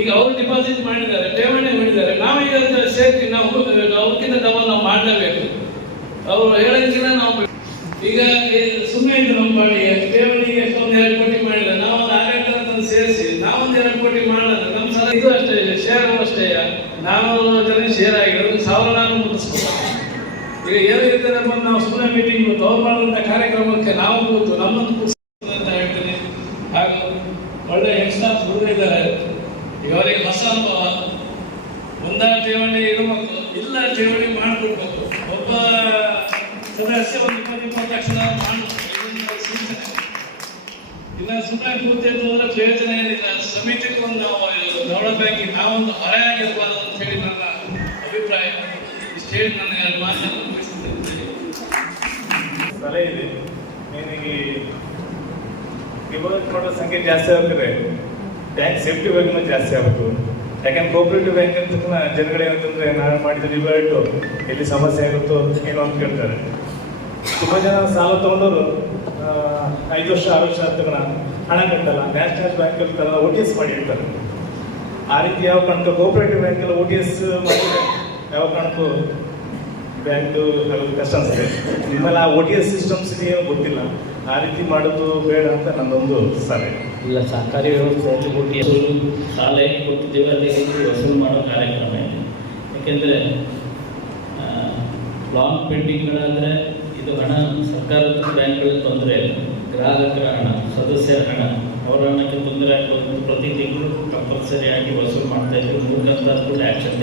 E: ಈಗ ಅವ್ರು ಡಿಪಾಸಿಟ್ ಮಾಡಿದ್ದಾರೆ ಠೇವಣಿ ಮಾಡಿದ್ದಾರೆ. ನಾವೀಗ ಸೇರ್ತಿ ನಾವು ಅವ್ರಿಗಿಂತ ಡಬಲ್ ನಾವು ಮಾಡಲೇಬೇಕು. ಅವರು ಹೇಳೋದಕ್ಕಿಂತ ನಾವು ಈಗ ಸುಮ್ಮನೆ ನಮ್ಮ ಬಾಡಿಗೆ ಠೇವಣಿಗೆ ಎಷ್ಟೊಂದು ಎರಡು ಕೋಟಿ ಮಾಡಿಲ್ಲ. ನಾವು ಒಂದು ಆಡಳಿತ ತಂದು ಸೇರಿಸಿ, ನಾವೊಂದು ಎರಡು ಕೋಟಿ ಮಾಡಲ್ಲ. ನಮ್ಮ ಸಲ ಇದು ಅಷ್ಟೇ ಶೇರ್ ಅಷ್ಟೇ. ನಾವು ಜನ ಶೇರ್ ಆಗಿರೋದು ಸಾವಿರ ನಾನು ಮುಗಿಸ್ಬೇಕು ಈಗ ಏನಿರ್ತಾರೆ ನಾವು ಸುಮ್ಮನೆ ಮೀಟಿಂಗ್ ಅವ್ರು ಮಾಡುವಂಥ ಕಾರ್ಯಕ್ರಮಕ್ಕೆ ನಾವು ಕೂತು ನಮ್ಮನ್ನು ಕೂರಿಸ್ತೀವಿ ಅಂತ ಹೇಳ್ತೀನಿ ಹಾಗೂ ಒಳ್ಳೆ ಯಂಗ್ಸ್ಟರ್ಸ್ ಹುಡುಗ ಇದ್ದಾರೆ ಈಗ ಅವರಿಗೆ ಹೊಸ ಅನುಭವ ಒಂದ ಠೇವಣಿ ಇರಬೇಕು ಇಲ್ಲ ಠೇವಣಿ ಮಾಡಿಕೊಡ್ಬೇಕು ಒಬ್ಬ ಸದಸ್ಯ ಒಂದು ಇಪ್ಪತ್ತು ಇಪ್ಪತ್ತು ಲಕ್ಷ ಮಾಡಬೇಕು ಇದೊಂದು ಸೂಚನೆ ಇಲ್ಲ ಸುಮ್ಮನೆ ಕೂತಿದ್ದು ಅಂದ್ರೆ ಪ್ರಯೋಜನ ಏನಿಲ್ಲ ಸಮಿತಿಗೆ ಒಂದು ನಾವು ದೌಡ ಬ್ಯಾಂಕಿಗೆ ನಾವೊಂದು ಹೊರೆ ಆಗಿರ್ಬಾರ್ದು ಅಂತ ಹೇಳಿ ನನ್ನ ಅಭಿಪ್ರಾಯ ಇಷ್ಟು ಹೇಳಿ ನನ್ನ ಎರಡು ಮಾತನ್ನು ಮುಗಿಸುತ್ತೇನೆ
F: ಸಲಹೆ ಇದೆ ನಿನಗೆ ಡಿಪಾಸಿಟ್ ನೋಡೋ ಸಂಖ್ಯೆ ಜಾಸ್ತಿ ಆಗ್ತದೆ. ಬ್ಯಾಂಕ್ ಸೇಫ್ಟಿ ಬ್ಯಾಂಕ್ ಜಾಸ್ತಿ ಆಗಬೇಕು ಯಾಕಂದ್ರೆ ಕೋಪರೇಟಿವ್ ಬ್ಯಾಂಕ್ ಅಂತ ಜನಗಳು ಏನಂತಂದ್ರೆ ನಾನು ಮಾಡಿದ ಡಿಪಾಸಿಟು ಎಲ್ಲಿ ಸಮಸ್ಯೆ ಆಗುತ್ತೋ ಏನೋ ಅಂತ ಕೇಳ್ತಾರೆ. ತುಂಬ ಜನ ಸಾಲ ತಗೊಂಡವರು ಐದು ವರ್ಷ, ಆರು ವರ್ಷ ತಕ್ಷಣ ಹಣ ಕಟ್ಟಲ್ಲ. ನ್ಯಾಷನಲ್ ಬ್ಯಾಂಕ್ ತರ ಓ ಟಿ ಎಸ್ ಮಾಡಿರ್ತಾರೆ. ಆ ರೀತಿ ಯಾವ ಕಾರಣಕ್ಕೂ ಕೋಪರೇಟಿವ್ ಎಲ್ಲ ಓ ಟಿ ಎಸ್ ಮಾಡಿದ್ರೆ ಯಾವ ಕಾರಣಕ್ಕೂ ಬ್ಯಾಂಕ್ ಕಷ್ಟ ಅನ್ಸುತ್ತೆ. ನಿಮ್ಮಲ್ಲಿ ಆ ಓ ಟಿ ಎಸ್ ಸಿಸ್ಟಮ್ಸ್ ಏನು ಗೊತ್ತಿಲ್ಲ. ಆ ರೀತಿ ಮಾಡೋದು ಬೇಡ ಅಂತ ನನ್ನೊಂದು ಸಲಹೆ.
G: ಇಲ್ಲ, ಸರ್ಕಾರಿ ವ್ಯವಸ್ಥೆಯಲ್ಲಿ ಕೊಟ್ಟು ಸಾಲ ಏನು ಕೊಟ್ಟಿದ್ದೇವೆ ಅದೇ ವಸೂಲು ಮಾಡೋ ಕಾರ್ಯಕ್ರಮ ಇದೆ. ಯಾಕೆಂದರೆ ಲಾಂಗ್ ಪೆಂಡಿಂಗ್ಗಳಾದರೆ ಇದು ಹಣ ಸರ್ಕಾರದ ಬ್ಯಾಂಕ್ಗಳಿಗೆ ತೊಂದರೆ ಇಲ್ಲ. ಗ್ರಾಹಕರ ಹಣ, ಸದಸ್ಯರ ಹಣ, ಅವರ ಹಣಕ್ಕೆ ತೊಂದರೆ ಆಗ್ಬೋದು ಪ್ರತಿ ತಿಂಗಳು ಕಂಪಲ್ಸರಿ ಆಗಿ ವಸೂಲು ಮಾಡ್ತಾ ಮೂರು ಗಂಟೆ ಕೂಡ ಆ್ಯಕ್ಷನ್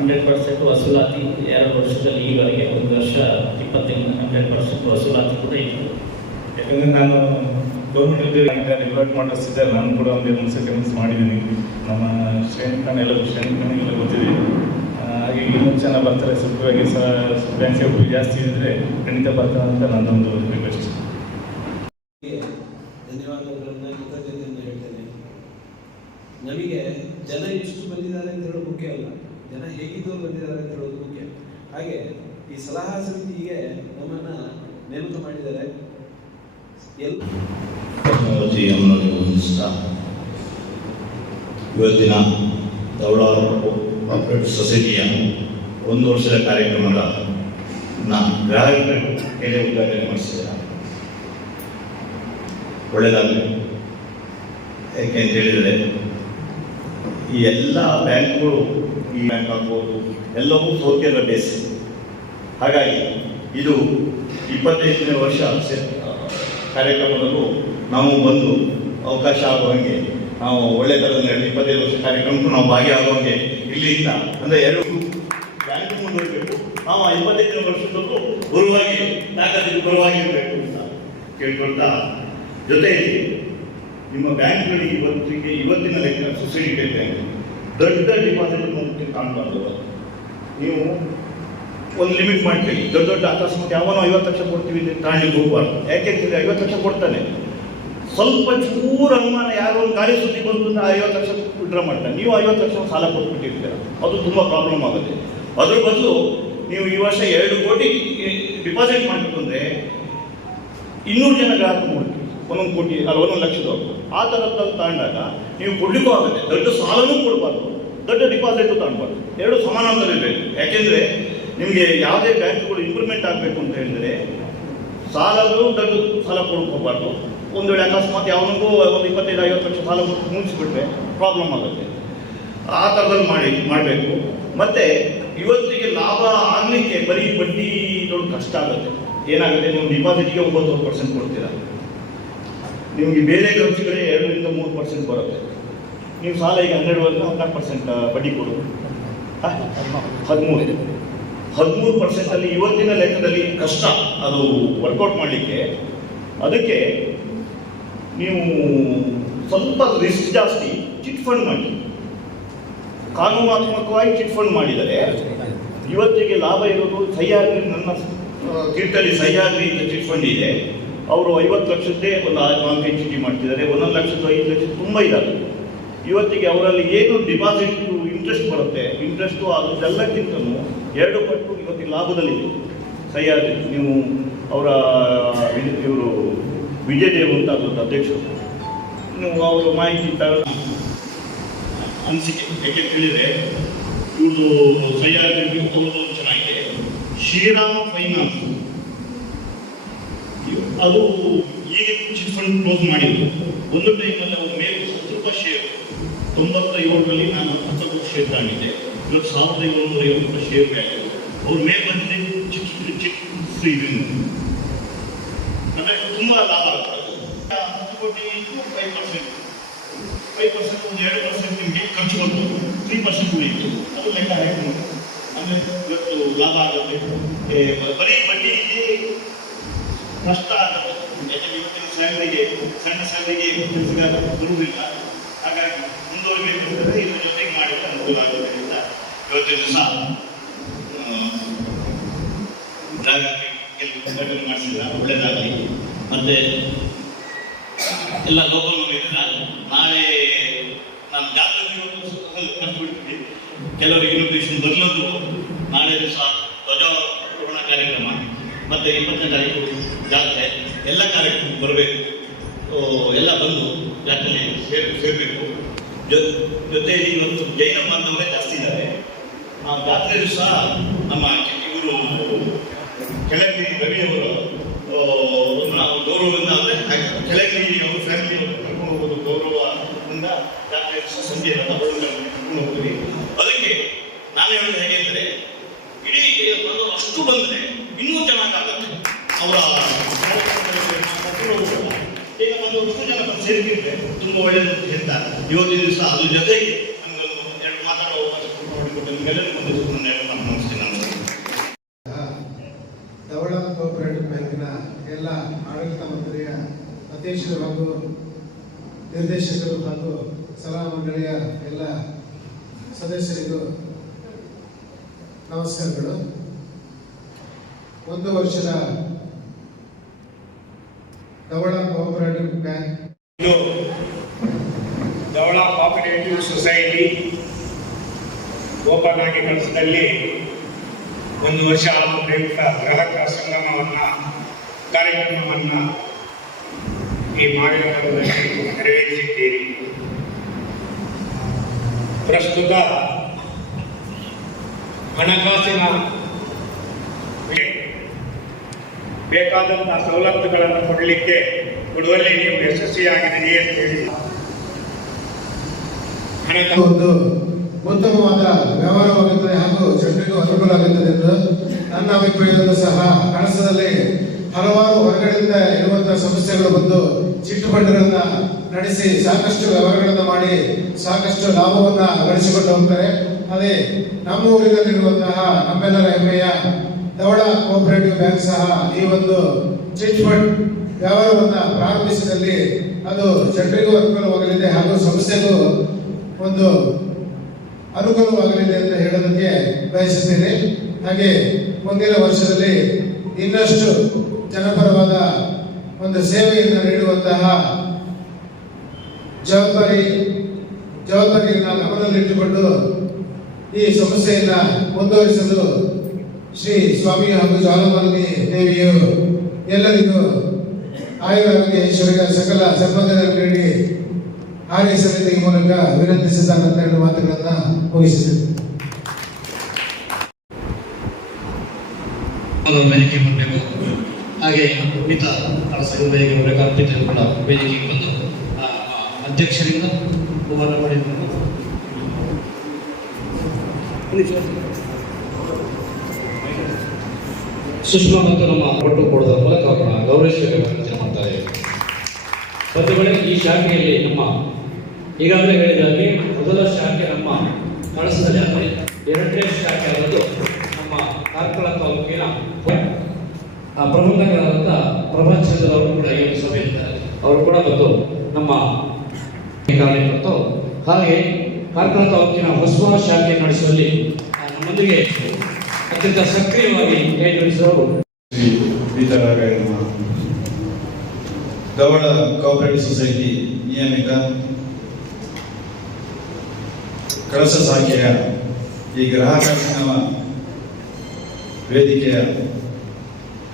G: ಹಂಡ್ರೆಡ್ ಪರ್ಸೆಂಟ್ ವಸೂಲಾತಿ ಎರಡು ವರ್ಷದಲ್ಲಿ ಈವರೆಗೆ ಒಂದು ವರ್ಷ ಇಪ್ಪತ್ತೈದು ಹಂಡ್ರೆಡ್ ಪರ್ಸೆಂಟ್ ವಸೂಲಾತಿ ಕೂಡ ಇತ್ತು.
F: ಯಾಕಂದರೆ ನಾನು ಗೌರ್ಮೆಂಟ್ ಉದ್ಯೋಗ ರಿವರ್ಟ್ ಮಾಡಿಸ್ತಿದ್ದೆ. ನಾನು ಕೂಡ ಒಂದು ಎರಡು ಮೂರು ಕೆಲಸ ಮಾಡಿದ್ದೀನಿ. ನಮ್ಮ ಶ್ರೇಣಿಕರಣ ಎಲ್ಲ ಶ್ರೇಣಿಕರಣಿಗೆಲ್ಲ ಗೊತ್ತಿದೆ. ಆ, ಹಾಗೆ ಇನ್ನೂ ಜನ ಬರ್ತಾರೆ. ಸುಖವಾಗಿ ಸಹ ಬ್ಯಾಂಕ್ ಸೇಫ್ಟಿ ಜಾಸ್ತಿ ಇದ್ದರೆ ಖಂಡಿತ ಬರ್ತಾರೆ ಅಂತ ನನ್ನೊಂದು ರಿಕ್ವೆಸ್ಟ್
H: ಧನ್ಯವಾದಗಳನ್ನು ಕೃತಜ್ಞತೆಯನ್ನು ಹೇಳ್ತೇನೆ. ನಮಗೆ ಜನ ಎಷ್ಟು ಬಂದಿದ್ದಾರೆ ಅಂತ ಹೇಳೋದು ಮುಖ್ಯ ಅಲ್ಲ. ಜನ ಹೇಗಿದ್ದು ಬಂದಿದ್ದಾರೆ ಅಂತ ಹೇಳೋದು ಮುಖ್ಯ. ಹಾಗೆ ಈ ಸಲಹಾ ಸಮಿತಿಗೆ ನಮ್ಮನ್ನ ನೇಮಕ ಮಾಡಿದ್ದಾರೆ.
I: ಇವತ್ತಿನ ದೌಳ ಕೋಆಪರೇಟಿವ್ ಸೊಸೈಟಿಯ ಒಂದು ವರ್ಷದ ಕಾರ್ಯಕ್ರಮದ ಗ್ರಾಹಕರ ಉದ್ಘಾಟನೆ ಮಾಡಿಸಿದ್ದಾರೆ. ಒಳ್ಳೆಯದಾಗಲಿ ಯಾಕೆ ಅಂತ ಹೇಳಿದರೆ, ಈ ಎಲ್ಲ ಬ್ಯಾಂಕ್ಗಳು ಈ ಬ್ಯಾಂಕ್ ಆಗ್ಬೋದು, ಎಲ್ಲವೂ ಸೌಖ್ಯದ ಬೇಸ್ ಹಾಗಾಗಿ ಇದು ಇಪ್ಪತ್ತೈದನೇ ವರ್ಷ ಕಾರ್ಯಕ್ರಮದಲ್ಲೂ ನಾವು ಬಂದು ಅವಕಾಶ ಆಗುವಂಗೆ ನಾವು ಒಳ್ಳೆ ಥರದಲ್ಲಿ ಇಪ್ಪತ್ತೈದು ವರ್ಷ ಕಾರ್ಯಕ್ರಮಕ್ಕೂ ನಾವು ಭಾಗಿಯಾಗುವಂಗೆ ಇಲ್ಲಿಂದ ಅಂದರೆ ಎರಡು ಬ್ಯಾಂಕ್ ಮುಂದುವರಿಬೇಕು ನಾವು ಆ ಇಪ್ಪತ್ತೈದನೇ ವರ್ಷದಲ್ಲೂ ಗುರುವಾಗಿ ತಾಕತ್ತಿಗೆ ಗುರುವಾಗಿರಬೇಕು ಅಂತ ಕೇಳ್ಕೊಳ್ತಾ ಜೊತೆಯಲ್ಲಿ ನಿಮ್ಮ ಬ್ಯಾಂಕ್ಗಳಿಗೆ ಇವತ್ತಿಗೆ, ಇವತ್ತಿನ ಲೆಕ್ಕ ಸೊಸೈಟಿ ಬ್ಯಾಂಕ್ ದೊಡ್ಡ ಡಿಪಾಸಿಟ್ ಕಾಣಬಾರ್ದು. ನೀವು ಒಂದು ಲಿಮಿಟ್ ಮಾಡ್ಕೊಳ್ಳಿ ದೊಡ್ಡ ದೊಡ್ಡ ಅಕಸ್ಮಾತ್ ಯಾವನೋ ಐವತ್ತು ಲಕ್ಷ ಕೊಡ್ತೀವಿ ಅಂತ ಹೋಗ್ಬಾರ್ದು. ಹೋಗ್ಬಾರ್ದು ಯಾಕೆಂತಂದ್ರೆ ಐವತ್ತು ಲಕ್ಷ ಕೊಡ್ತಾನೆ. ಸ್ವಲ್ಪ ಚೂರು ಅನುಮಾನ ಯಾರೋ ಒಂದು ಗಾಳಿ ಸುದ್ದಿ ಬಂತು ಅಂದ್ರೆ ಐವತ್ತು ಲಕ್ಷ ವಿಡ್ರಾ ಮಾಡ್ತಾನೆ. ನೀವು ಐವತ್ತು ಲಕ್ಷ ಸಾಲ ಕೊಟ್ಬಿಟ್ಟಿರ್ತೀರ. ಅದು ತುಂಬ ಪ್ರಾಬ್ಲಮ್ ಆಗುತ್ತೆ. ಅದ್ರ ಬದಲು ನೀವು ಈ ವರ್ಷ ಎರಡು ಕೋಟಿ ಡಿಪಾಸಿಟ್ ಮಾಡಬೇಕು ಅಂದರೆ ಇನ್ನೂರು ಜನ ಗ್ರಾಹಕ ಕೊಡ್ತೀವಿ ಒಂದೊಂದು ಕೋಟಿ ಅಲ್ಲ, ಒಂದೊಂದು ಲಕ್ಷದವರು ಆ ಥರದ್ದು ತಗೊಂಡಾಗ ನೀವು ಕೊಡ್ಲಿಕ್ಕೂ ಆಗುತ್ತೆ. ದೊಡ್ಡ ಸಾಲನೂ ಕೊಡಬಾರ್ದು. ದೊಡ್ಡ ಡಿಪಾಸಿಟ್ ತಗೊಂಡ್ಬಾರ್ದು ಎರಡು ಸಮಾನಾಂತರ ಇರಬೇಕು ಯಾಕೆಂದ್ರೆ ನಿಮಗೆ ಯಾವುದೇ ಬ್ಯಾಂಕ್ಗಳು ಇಂಪ್ರೂವ್ಮೆಂಟ್ ಆಗಬೇಕು ಅಂತ ಹೇಳಿದ್ರೆ ಸಾಲಗಳು ದೊಡ್ಡ ಸಾಲ ಕೊಡಕ್ಕೆ ಹೋಗ್ಬಾರ್ದು. ಒಂದು ವೇಳೆ ಅಕಸ್ಮಾತ್ ಯಾವನಿಗೂ ಒಂದು ಇಪ್ಪತ್ತೈದು, ಐವತ್ತು ಲಕ್ಷ ಸಾಲ ಮುಗಿಸ್ಬಿಟ್ರೆ ಪ್ರಾಬ್ಲಮ್ ಆಗುತ್ತೆ. ಆ ಥರದಲ್ಲಿ ಮಾಡಿ, ಮಾಡಬೇಕು. ಮತ್ತೆ ಇವತ್ತಿಗೆ ಲಾಭ ಆಗಲಿಕ್ಕೆ ಬರೀ ಬಡ್ಡಿ ದೊಡ್ಡ ಕಷ್ಟ ಆಗುತ್ತೆ. ಏನಾಗುತ್ತೆ? ನೀವು ಡಿಪಾಸಿಟ್ಗೆ ಒಂಬತ್ತು ಪರ್ಸೆಂಟ್ ಕೊಡ್ತೀರಾ. ನಿಮಗೆ ಬೇರೆ ಖರ್ಚುಗಳೇ ಎರಡರಿಂದ ಮೂರು ಪರ್ಸೆಂಟ್ ಬರುತ್ತೆ. ನೀವು ಸಾಲ ಈಗ ಹನ್ನೆರಡು ಅಂದರೆ ಹದಿನಾಲ್ಕು ಪರ್ಸೆಂಟ್ ಬಡ್ಡಿ ಕೊಡು. ಹದಿಮೂರು. ಹದಿಮೂರು ಪರ್ಸೆಂಟಲ್ಲಿ ಇವತ್ತಿನ ಲೆಕ್ಕದಲ್ಲಿ ಕಷ್ಟ. ಅದು ವರ್ಕೌಟ್ ಮಾಡಲಿಕ್ಕೆ. ಅದಕ್ಕೆ ನೀವು ಸ್ವಲ್ಪ ರಿಸ್ಕ್ ಜಾಸ್ತಿ ಚಿಟ್ ಫಂಡ್ ಮಾಡಿ. ಕಾನೂನಾತ್ಮಕವಾಗಿ ಚಿಟ್ ಫಂಡ್ ಮಾಡಿದರೆ ಇವತ್ತಿಗೆ ಲಾಭ ಇರೋದು ಸಹ್ಯಾದ್ರಿ ನನ್ನ ತೀರ್ಥಲ್ಲಿ ಸಹ್ಯಾದ್ರಿ ಅಂತ ಚಿಟ್ ಫಂಡ್ ಇದೆ. ಅವರು ಐವತ್ತು ಲಕ್ಷದ್ದೇ ಒಂದು ನಾಲ್ಕೈದು ಚೀಟಿ ಮಾಡ್ತಿದ್ದಾರೆ. ಒಂದೊಂದು ಲಕ್ಷದ ಐದು ಲಕ್ಷ ತುಂಬ ಇದ್ದಾರೆ ಇವತ್ತಿಗೆ ಅವರಲ್ಲಿ ಏನು ಡಿಪಾಸಿಟ್ ಇಂಟ್ರೆಸ್ಟ್ ಬರುತ್ತೆ? ಇಂಟ್ರೆಸ್ಟು ಅದೆಲ್ಲಕ್ಕಿಂತಲೂ ಎರಡು ಪಟ್ಟು ಇವತ್ತಿಗೆ ಲಾಭದಲ್ಲಿ ಸಹ್ಯಾದ್ರಿ ನೀವು ಅವರ, ಇವರು ವಿಜಯ್ ದೇವ್ ಅಂತ ಅಧ್ಯಕ್ಷರು. ನೀವು ಅವರು ಮಾಹಿತಿ ಅನಿಸಿಕೆ ಯಾಕೆ ಹೇಳಿದ್ರೆ, ಇವ್ರದ್ದು ಸಹ್ಯಾದ್ರಿ ಅವ್ರದ್ದು ಚೆನ್ನಾಗಿದೆ. ಶ್ರೀರಾಮ ಫೈನಾನ್ಸ್. ಅದು ಚಿಟ್ ಕ್ಲೋಸ್ ಮಾಡಿದ್ರು. ಒಂದು ಟೈಮಲ್ಲಿ ಅವ್ರ ಮೇಲೆ ಸ್ವಲ್ಪ ಶೇರ್. ತೊಂಬತ್ತ ಏಳರಲ್ಲಿ ನಾನು ಹತ್ತು ರೂಪಾಯಿ ಶೇರ್ ತಗೊಂಡಿದ್ದೆ. ಇವತ್ತು ಸಾವಿರದ ಏಳ್ನೂರ ಐವತ್ತು ಶೇರ್ ಮೇಲೆ. ಅವ್ರ ಮೇಲೆ ಬಂದಿದೆ ಚಿಕ್ಕ ಚಿಕ್ಕ ಫ್ರೀ ಅಂದರೆ ತುಂಬ ಲಾಭ ಆಗ್ತದೆ ಹತ್ತು ಕೋಟಿ ಫೈವ್ ಪರ್ಸೆಂಟ್ ಫೈವ್ ಪರ್ಸೆಂಟ್ ಒಂದು ಎರಡು ಪರ್ಸೆಂಟ್ ನಿಮಗೆ ಖರ್ಚು ಬಂತು. ತ್ರೀ ಪರ್ಸೆಂಟ್ ಉಳಿಯಿತು. ಅದು ಲೆಕ್ಕ ಹಾಕಿ ಆಮೇಲೆ ಇವತ್ತು ಲಾಭ ಆಗುತ್ತೆ. ಬರೀ ಬಡ್ಡಿ ನಷ್ಟ ಆಗುತ್ತೆ. ಯಾಕಂದ್ರೆ ಇವತ್ತಿನ ಸ್ಯಾಲರಿಗೆ ಸಣ್ಣ ಕೆಲಸಗಾರ ಬರುವುದಿಲ್ಲ ಹಾಗಾಗಿ ಮುಂದುವರಿಬೇಕು ಅಂದರೆ ಇದ್ರ ಜೊತೆಗೆ ಮಾಡಿದ್ರೆ ಅನುಕೂಲ ಆಗೋದ್ರಿಂದ ಇವತ್ತಿನ ದಿವಸ ಕೆಲವು ಉದ್ಘಾಟನೆ ಮಾಡಿಸಿಲ್ಲ ಒಳ್ಳೆಯದಾಗಲಿ ಮತ್ತೆ ಎಲ್ಲ ಲೋಕಲ್ ಇದ್ದೀರಾ ನಾಳೆ ನಾನು ಜಾತ್ರೆ ಕಂಡುಬಿಡ್ತೀನಿ ಕೆಲವರಿಗೆ ಇನ್ವಿಟೇಷನ್ ಬರಲದ್ದು, ನಾಳೆ ದಿವಸ ಧ್ವಜಾರೋಹಣ ಕಾರ್ಯಕ್ರಮ. ಮತ್ತೆ ಇಪ್ಪತ್ತನೇ ತಾರೀಕು ಜಾತ್ರೆ. ಎಲ್ಲ ಕಾರ್ಯಕ್ರಮ ಬರಬೇಕು. ಎಲ್ಲ ಬಂದು ಜಾತ್ರೆ ಸೇರ್, ಸೇರಬೇಕು. ಜೊತೆಯಲ್ಲಿ ಇವತ್ತು ಜೈನ ಬಾಂಧವರೇ ಜಾಸ್ತಿ ಇದ್ದಾರೆ ಆ ಜಾತ್ರೆ ಸಹ ನಮ್ಮ ಇವರು ಕೆಳಗಿ ರವಿಯವರು ನಾವು ಗೌರವದಿಂದ ಅಂದರೆ ಕೆಳಗಿ ಅವ್ರ ಫ್ಯಾಮಿಲಿ ಕರ್ಕೊಂಡು ಹೋಗೋದು ಗೌರವದಿಂದ ಜಾತ್ರೆ ಸಂಜೆ ಕರ್ಕೊಂಡು ಹೋಗ್ತೀವಿ. ಅದಕ್ಕೆ ನಾನು ಹೇಳೋದು ಹೇಗೆ ಅಂದರೆ, ಇಡೀ ಅಷ್ಟು ಬಂದರೆ ಇನ್ನೂ ಚೆನ್ನಾಗಾಗುತ್ತೆ ಅವರ ಈಗ ಒಂದು ಸೇರಿದ್ರೆ ತುಂಬ ಒಳ್ಳೆಯದು ಅಂತ ಹೇಳ್ತಾರೆ. ಇವತ್ತಿನ ದಿವಸ ಅದ್ರ ಜೊತೆಗೆ ನಮಗೊಂದು ಎರಡು ಮಾತಾಡೋ ಅವಕಾಶ ಮಾಡಿಕೊಟ್ಟು ನಿಮ್ಗೆಲ್ಲರಿಗೂ ಒಂದು
J: ಬ್ಯಾಂಕಿನ ಎಲ್ಲ ಆಡಳಿತ ಮಂಡಳಿಯ ಅಧ್ಯಕ್ಷರು ಹಾಗೂ ನಿರ್ದೇಶಕರು ಹಾಗೂ ಸಲಹಾ ಮಂಡಳಿಯ ಎಲ್ಲ ಸದಸ್ಯರಿಗೂ ನಮಸ್ಕಾರಗಳು. ಒಂದು ವರ್ಷದ Dhavala
F: cooperative bank Dhavala cooperative society open ಆಗಿ ಕೆಲಸದಲ್ಲಿ ಒಂದು ವರ್ಷ ಪ್ರಯುಕ್ತ ಗ್ರಾಹಕ ಸಂಗಮವನ್ನ, ಕಾರ್ಯಕ್ರಮವನ್ನ ಈ ಮಾವಿನದಲ್ಲಿ ನೆರವೇರಿಸಿದ್ದೀರಿ. ಪ್ರಸ್ತುತ ಹಣಕಾಸಿನ ಬೇಕಾದಂತಹ ಸವಲತ್ತುಗಳನ್ನು ಕೊಡಲಿಕ್ಕೆ ಕೊಡುವಲ್ಲಿ ನೀವು ಯಶಸ್ವಿಯಾಗಿದ್ದೀರಿ ಅಂತ ಹೇಳಿ.
J: ಒಂದು ಉತ್ತಮವಾದ ವ್ಯವಹಾರವಾಗುತ್ತದೆ ಹಾಗೂ ಜನರಿಗೂ ಅನುಕೂಲ ಆಗುತ್ತದೆ ಎಂದು ನನ್ನ ಅಭಿಪ್ರಾಯದಲ್ಲೂ ಸಹ ಕಳಸದಲ್ಲಿ ಹಲವಾರು ಹೊರಗಡೆಯಿಂದ ಇರುವಂತಹ ಸಮಸ್ಯೆಗಳು ಬಂದು ಚಿಟ್ಟುಪಟ್ಟುಗಳನ್ನ ನಡೆಸಿ ಸಾಕಷ್ಟು ವ್ಯವಹಾರಗಳನ್ನು ಮಾಡಿ ಸಾಕಷ್ಟು ಲಾಭವನ್ನ ಗಳಿಸಿಕೊಂಡು ಹೋಗ್ತಾರೆ. ಅದೇ ನಮ್ಮ ಊರಿನಲ್ಲಿರುವಂತಹ ನಮ್ಮೆಲ್ಲರ ಹೆಮ್ಮೆಯ ದವಳ ಕೋಆಪರೇಟಿವ್ ಬ್ಯಾಂಕ್ ಸಹ ಈ ಒಂದು ಚಿಟ್ ವ್ಯವಹಾರವನ್ನ ಪ್ರಾರಂಭಿಸಿದಲ್ಲಿ ಅದು ಜನರಿಗೂ ಅನುಕೂಲವಾಗಲಿದೆ ಹಾಗೂ ಸಂಸ್ಥೆಗೂ ಒಂದು ಅನುಕೂಲವಾಗಲಿದೆ ಅಂತ ಹೇಳೋದಕ್ಕೆ ಬಯಸುತ್ತೇನೆ. ಹಾಗೆ ಮುಂದಿನ ವರ್ಷದಲ್ಲಿ ಇನ್ನಷ್ಟು ಜನಪರವಾದ ಒಂದು ಸೇವೆಯನ್ನು ನೀಡುವಂತಹ ಜವಾಬ್ದಾರಿ, ಜವಾಬ್ದಾರಿಯನ್ನು ಗಮನದಲ್ಲಿಟ್ಟುಕೊಂಡು ಈ ಸಮಸ್ಯೆಯನ್ನು ಮುಂದುವರಿಸಲು ಶ್ರೀ ಸ್ವಾಮಿ ಹಾಗೂ ಜ್ವಾಲಮಾಲಿನಿ ದೇವಿಯು ಎಲ್ಲರಿಗೂ ಆಯುರಾರೋಗ್ಯ ಈಶ್ವರಿಗೆ ಸಕಲ ಸಂಬಂಧಗಳಿಗೆ ಈ ಮೂಲಕ ವಿನಂತಿಸಿದ್ದಾರೆ ಅಂತ ಎರಡು ಮಾತುಗಳನ್ನ ಮುಗಿಸಿದೆ
K: ವೇದಿಕೆ ಬರಬೇಕು ಹಾಗೆ ಮಿತ ಕಳಸದ ವೇದಿಕೆ ಬರಬೇಕು ಅರ್ಪಿತರು ಕೂಡ ವೇದಿಕೆಗೆ ಬಂದು ಅಧ್ಯಕ್ಷರಿಂದ ಹೂವನ್ನು ಪಡೆಯಬೇಕು ಸುಷ್ಮಾ ಮತ್ತು ನಮ್ಮ ಒಟ್ಟು ಕೊಡೋದ್ರ ಮೂಲಕ ಗೌರವಿಸಬೇಕು ಬಂಧುಗಳೇ ಈ ಶಾಖೆಯಲ್ಲಿ ನಮ್ಮ ಈಗಾಗಲೇ ಹೇಳಿದ ಹಾಗೆ ಮೊದಲ ಶಾಖೆ ನಮ್ಮ ಕಳಸದಲ್ಲಿ ಆದರೆ ಎರಡನೇ ಶಾಖೆ ಆಗೋದು ನಮ್ಮ ಕಾರ್ಕಳ ತಾಲೂಕಿನ ಪ್ರಬಂಧಕರಾದಂಥ ಪ್ರಭಾಚಂದ್ರ ಅವರು ಕೂಡ ಒಂದು ಸಭೆಯಲ್ಲಿದ್ದಾರೆ ಅವರು ಕೂಡ ಬಂದು ನಮ್ಮ ಮತ್ತು ಹಾಗೆ ಕಾರ್ಕಳ ತಾಲೂಕಿನ ಹೊಸ ಶಾಖೆ ನಡೆಸುವಲ್ಲಿ ನಮ್ಮೊಂದಿಗೆ ಅತ್ಯಂತ ಸಕ್ರಿಯವಾಗಿ ಕೈ ಜೋಡಿಸುವವರು
L: ಪೀತರಾರಾಯಣ ಕೋಆಪರೇಟಿವ್ ಸೊಸೈಟಿ ನಿಯಮಿತ ಕಳಸ ಶಾಖೆಯ ಈ ಗ್ರಾಹಕ ಸಂಗಮ ವೇದಿಕೆಯ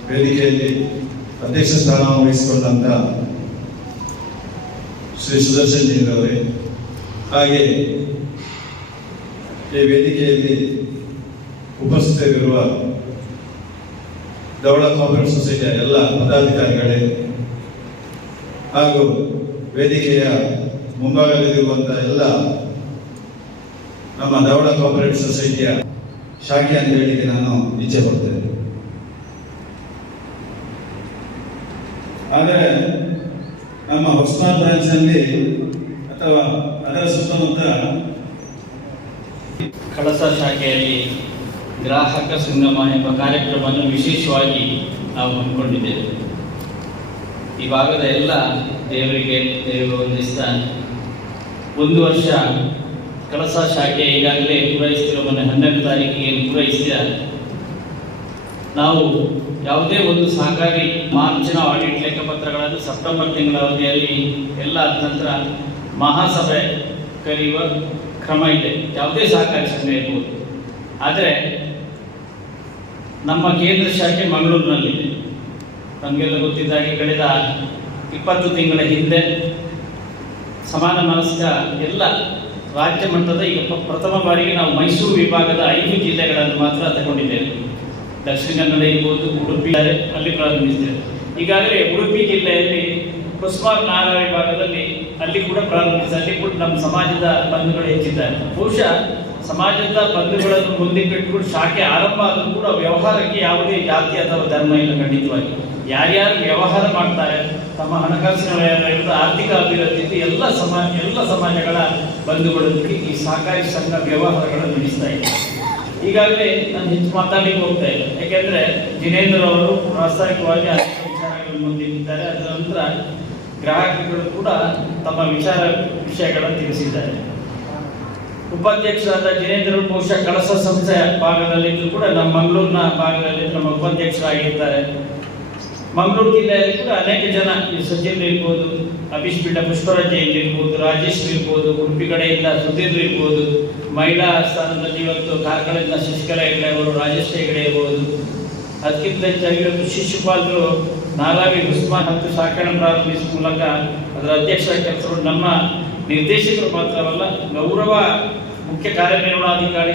L: ವೇದಿಕೆಯಲ್ಲಿ ಅಧ್ಯಕ್ಷ ಸ್ಥಾನ ವಹಿಸಿಕೊಂಡಂತ ಶ್ರೀ ಸುದರ್ಶನ್ ಜೀರವರೇ ಹಾಗೆ ಈ ವೇದಿಕೆಯಲ್ಲಿ ಉಪಸ್ಥಿತರಿರುವ ದವಳ ಕೋಆಪರೇಟಿವ್ ಸೊಸೈಟಿಯ ಎಲ್ಲ ಪದಾಧಿಕಾರಿಗಳೇ ಹಾಗೂ ವೇದಿಕೆಯ ಮುಂಭಾಗದಲ್ಲಿರುವಂತಹ ಎಲ್ಲ ನಮ್ಮ ದೌಡ ಕೋಪರೇಟಿವ್ ಸೊಸೈಟಿಯ ಶಾಖೆ ಅಂತ ಹೇಳಿಕೆ ನಾನು ಇಚ್ಛೆ ಪಡ್ತೇನೆ. ಆದರೆ ನಮ್ಮ ಹೊಸಮಾ ಬ್ರಾಂಚ್ನಲ್ಲಿ ಅಥವಾ ಅದರ ಸುತ್ತಮುತ್ತ
G: ಕಳಸ ಶಾಖೆಯಲ್ಲಿ ಗ್ರಾಹಕ ಸಂಗಮ ಎಂಬ ಕಾರ್ಯಕ್ರಮವನ್ನು ವಿಶೇಷವಾಗಿ ನಾವು ಹಮ್ಮಿಕೊಂಡಿದ್ದೇವೆ. ಈ ಭಾಗದ ಎಲ್ಲ ದೇವರಿಗೆ ದೇವರು ವಂದಿಸ್ತಾ ಒಂದು ವರ್ಷ ಕಳಸ ಶಾಖೆ ಈಗಾಗಲೇ ಪೂರೈಸಿರುವ ಮೊನ್ನೆ ಹನ್ನೆರಡು ತಾರೀಕಿಗೆ ಪೂರೈಸಿದ ನಾವು ಯಾವುದೇ ಒಂದು ಸಹಕಾರಿ ಮಾರ್ಚಿನ ಆಡಿಟ್ ಲೆಕ್ಕಪತ್ರಗಳನ್ನು ಸೆಪ್ಟೆಂಬರ್ ತಿಂಗಳ ಅವಧಿಯಲ್ಲಿ ಎಲ್ಲ ನಂತರ ಮಹಾಸಭೆ ಕರೆಯುವ ಕ್ರಮ ಇದೆ. ಯಾವುದೇ ಸಹಕಾರಿ ಸಂಘ ಇರ್ಬೋದು. ಆದರೆ ನಮ್ಮ ಕೇಂದ್ರ ಶಾಖೆ ಮಂಗಳೂರಿನಲ್ಲಿದೆ. ನಮಗೆಲ್ಲ ಗೊತ್ತಿದ್ದಾಗಿ ಕಳೆದ ಇಪ್ಪತ್ತು ತಿಂಗಳ ಹಿಂದೆ ಸಮಾನ ಮನಸ್ಕ ಎಲ್ಲ ರಾಜ್ಯ ಮಟ್ಟದ ಈಗ ಪ್ರಥಮ ಬಾರಿಗೆ ನಾವು ಮೈಸೂರು ವಿಭಾಗದ ಐದು ಜಿಲ್ಲೆಗಳನ್ನು ಮಾತ್ರ ತಗೊಂಡಿದ್ದೇವೆ. ದಕ್ಷಿಣ ಕನ್ನಡ ಇರ್ಬೋದು, ಉಡುಪಿ ಅಲ್ಲಿ ಪ್ರಾರಂಭಿಸಿದ್ದೇವೆ. ಈಗಾಗಲೇ ಉಡುಪಿ ಜಿಲ್ಲೆಯಲ್ಲಿ ಕುಸ್ಮಾರ್ ನಾಗರ ವಿಭಾಗದಲ್ಲಿ ಅಲ್ಲಿ ಕೂಡ ಪ್ರಾರಂಭಿಸಿದೆ. ಅಲ್ಲಿ ಕೂಡ ನಮ್ಮ ಸಮಾಜದ ಬಂಧುಗಳು ಹೆಚ್ಚಿದ್ದಾರೆ. ಬಹುಶಃ ಸಮಾಜದ ಬಂಧುಗಳನ್ನು ಮುಂದಿಟ್ಟುಕೊಂಡು ಶಾಖೆ ಆರಂಭ ಆದರೂ ಕೂಡ ವ್ಯವಹಾರಕ್ಕೆ ಯಾವುದೇ ಜಾತಿ ಅಥವಾ ಧರ್ಮ ಇಲ್ಲ ಖಂಡಿತವಾಗಿ. ಯಾರ್ಯಾರು ವ್ಯವಹಾರ ಮಾಡ್ತಾರೆ, ತಮ್ಮ ಹಣಕಾಸಿನ ವ್ಯವಹಾರ ಆರ್ಥಿಕ ಅಭಿವೃದ್ಧಿ ಎಲ್ಲ ಸಮಾಜ, ಎಲ್ಲ ಸಮಾಜಗಳ ಬಂಧುಗಳೊಂದಿಗೆ ಈ ಸಹಕಾರಿ ಸಂಘ ವ್ಯವಹಾರಗಳನ್ನು ನಡೆಸ್ತಾ ಇದೆ. ಈಗಾಗಲೇ ನಾನು ಹೆಚ್ಚು ಮಾತಾಡಲಿಕ್ಕೆ ಹೋಗ್ತಾ ಇಲ್ಲ. ಯಾಕೆಂದ್ರೆ ಜಿನೇಂದ್ರ ಅವರು ಪ್ರಾಸ್ತಾವಿಕವಾಗಿ ವಿಚಾರಗಳನ್ನು ನಿಂತಾರೆ ಅದರ ನಂತರ ಗ್ರಾಹಕರು ಕೂಡ ತಮ್ಮ ವಿಚಾರ ವಿಷಯಗಳನ್ನು ತಿಳಿಸಿದ್ದಾರೆ. ಉಪಾಧ್ಯಕ್ಷರಾದ ಜಿನೇಂದ್ರ ಬಹುಶಃ ಕಳಸ ಸಂಸ್ಥೆಯ ಭಾಗದಲ್ಲಿದ್ದು ಕೂಡ, ನಮ್ಮ ಮಂಗಳೂರಿನ ಭಾಗದಲ್ಲಿ ನಮ್ಮ ಉಪಾಧ್ಯಕ್ಷರಾಗಿರ್ತಾರೆ. ಮಂಗಳೂರು ಜಿಲ್ಲೆಯಲ್ಲಿ ಕೂಡ ಅನೇಕ ಜನ ಸಜ್ಜನ್ ಇರ್ಬೋದು ಅಭಿಷ್ ಬಿಟ್ಟ ಪುಷ್ಪರಾಜ್ ಇರ್ಬೋದು, ರಾಜೇಶ್ ಇರ್ಬೋದು, ಉಡುಪಿ ಕಡೆಯಿಂದ ಸುಧೀರ್ ಇರ್ಬೋದು, ಮಹಿಳಾ ಸ್ಥಾನದಲ್ಲಿ ಇವತ್ತು ಕಾರ್ಕಳದಿಂದ ಶಶಿಕಲಾ ಹೆಗಡೆ ಅವರು, ರಾಜೇಶ್ ಹೆಗಡೆ ಇರ್ಬೋದು. ಅದಕ್ಕಿಂತ ಹೆಚ್ಚಾಗಿ ಇವತ್ತು ಶಿಶುಪಾಲರು ನಾಲಾವಿ ಉಸ್ಮಾನ್ ಮತ್ತು ಸಾಕಣೆ ಪ್ರಾರಂಭಿಸುವ ಮೂಲಕ ಅದರ ಅಧ್ಯಕ್ಷರ ಕೆಲಸಗಳು ನಮ್ಮ ನಿರ್ದೇಶಕರು ಮಾತ್ರವಲ್ಲ ಗೌರವ ಮುಖ್ಯ ಕಾರ್ಯನಿರ್ವಹಣಾಧಿಕಾರಿ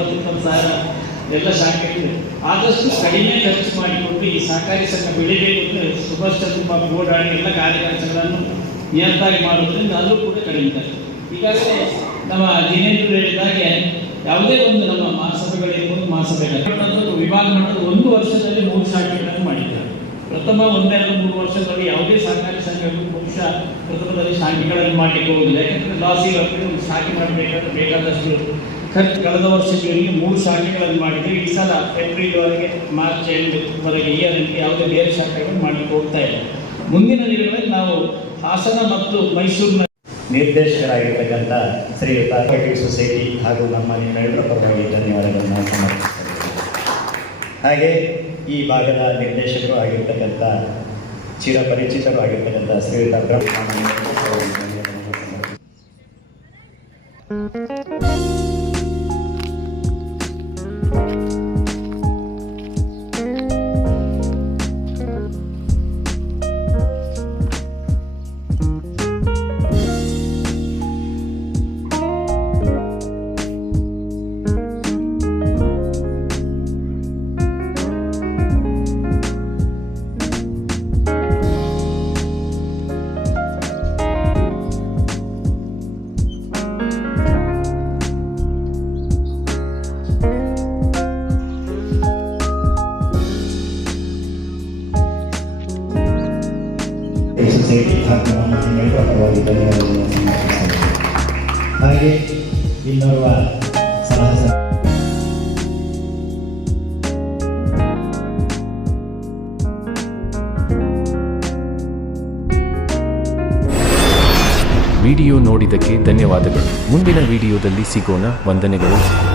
G: ಎಲ್ಲ ಶಾಖೆಗಳು ಆದಷ್ಟು ಕಡಿಮೆ ಖರ್ಚು ಮಾಡಿಕೊಂಡು ಈ ಸಹಕಾರಿ ಸಂಘ ಬೆಳಿಬೇಕು ಅಂದರೆ ಸುಭಾಷ್ ಚಂದ್ರ ಬಾಬು ಓಡಾಡಿ ಎಲ್ಲ ಕಾರ್ಯಕರ್ತಗಳನ್ನು ನಿಯಂತ್ರಾಗಿ ಮಾಡೋದ್ರಿಂದ ಅದು ಕೂಡ ಕಡಿಮೆ ಆಗ್ತದೆ. ಈಗಾಗಲೇ ನಮ್ಮ ದಿನೇಂದ್ರ ಹೇಳಿದಾಗೆ ಯಾವುದೇ ಒಂದು ನಮ್ಮ ಮಹಾಸಭೆಗಳಿರ್ಬೋದು ಮಹಾಸಭೆಗಳು ವಿಭಾಗ ಮಟ್ಟದ ಒಂದು ವರ್ಷದಲ್ಲಿ ಮೂರು ಶಾಖೆಗಳನ್ನು ಮಾಡಿದ್ದಾರೆ. ಪ್ರಥಮ ಒಂದೆರಡು ಮೂರು ವರ್ಷದಲ್ಲಿ ಯಾವುದೇ ಸಹಕಾರಿ ಸಂಘಗಳು ಬಹುಶಃ ಪ್ರಥಮದಲ್ಲಿ ಶಾಖೆಗಳನ್ನು ಮಾಡಲಿಕ್ಕೆ ಹೋಗುದಿಲ್ಲ ಯಾಕಂದರೆ ಲಾಸ್ ಒಂದು ಶಾಖೆ ಮಾಡಬೇಕಾದ್ರೆ ಬೇಕಾದಷ್ಟು ಖರ್ಚು ಕಳೆದ ವರ್ಷಗಳಲ್ಲಿ ಮೂರು ಶಾಖೆಗಳನ್ನು ಮಾಡಿದರೆ ಈ ಸಲ ಏಪ್ರಿಲ್ವರೆಗೆ ಮಾರ್ಚ್ ಎಂಡ್ವರೆಗೆ ಈ ರೀತಿ ಯಾವುದೇ ಬೇರೆ ಶಾಖೆಗಳನ್ನು ಮಾಡಲಿಕ್ಕೆ ಹೋಗ್ತಾ ಇಲ್ಲ. ಮುಂದಿನ ದಿನಗಳಲ್ಲಿ ನಾವು ಹಾಸನ ಮತ್ತು ಮೈಸೂರಿನ
M: ನಿರ್ದೇಶಕರಾಗಿರ್ತಕ್ಕಂಥ ಶ್ರೀಯುತ ಕೋಆಪರೇಟಿವ್ ಸೊಸೈಟಿ ಹಾಗೂ ನಮ್ಮ ನಿಮ್ಮೆಲ್ಲರ ಪರವಾಗಿ ಧನ್ಯವಾದಗಳನ್ನು ಸಮರ್ಪಿಸ್ತೇನೆ ಹಾಗೆ ಈ ಭಾಗದ ನಿರ್ದೇಶಕರು ಆಗಿರ್ತಕ್ಕಂಥ ಚಿರಪರಿಚಿತರು ಆಗಿರ್ತಕ್ಕಂಥ ಶ್ರೀಯುತ
N: ಮುಂದಿನ ವಿಡಿಯೋದಲ್ಲಿ ಸಿಗೋಣ. ವಂದನೆಗಳು.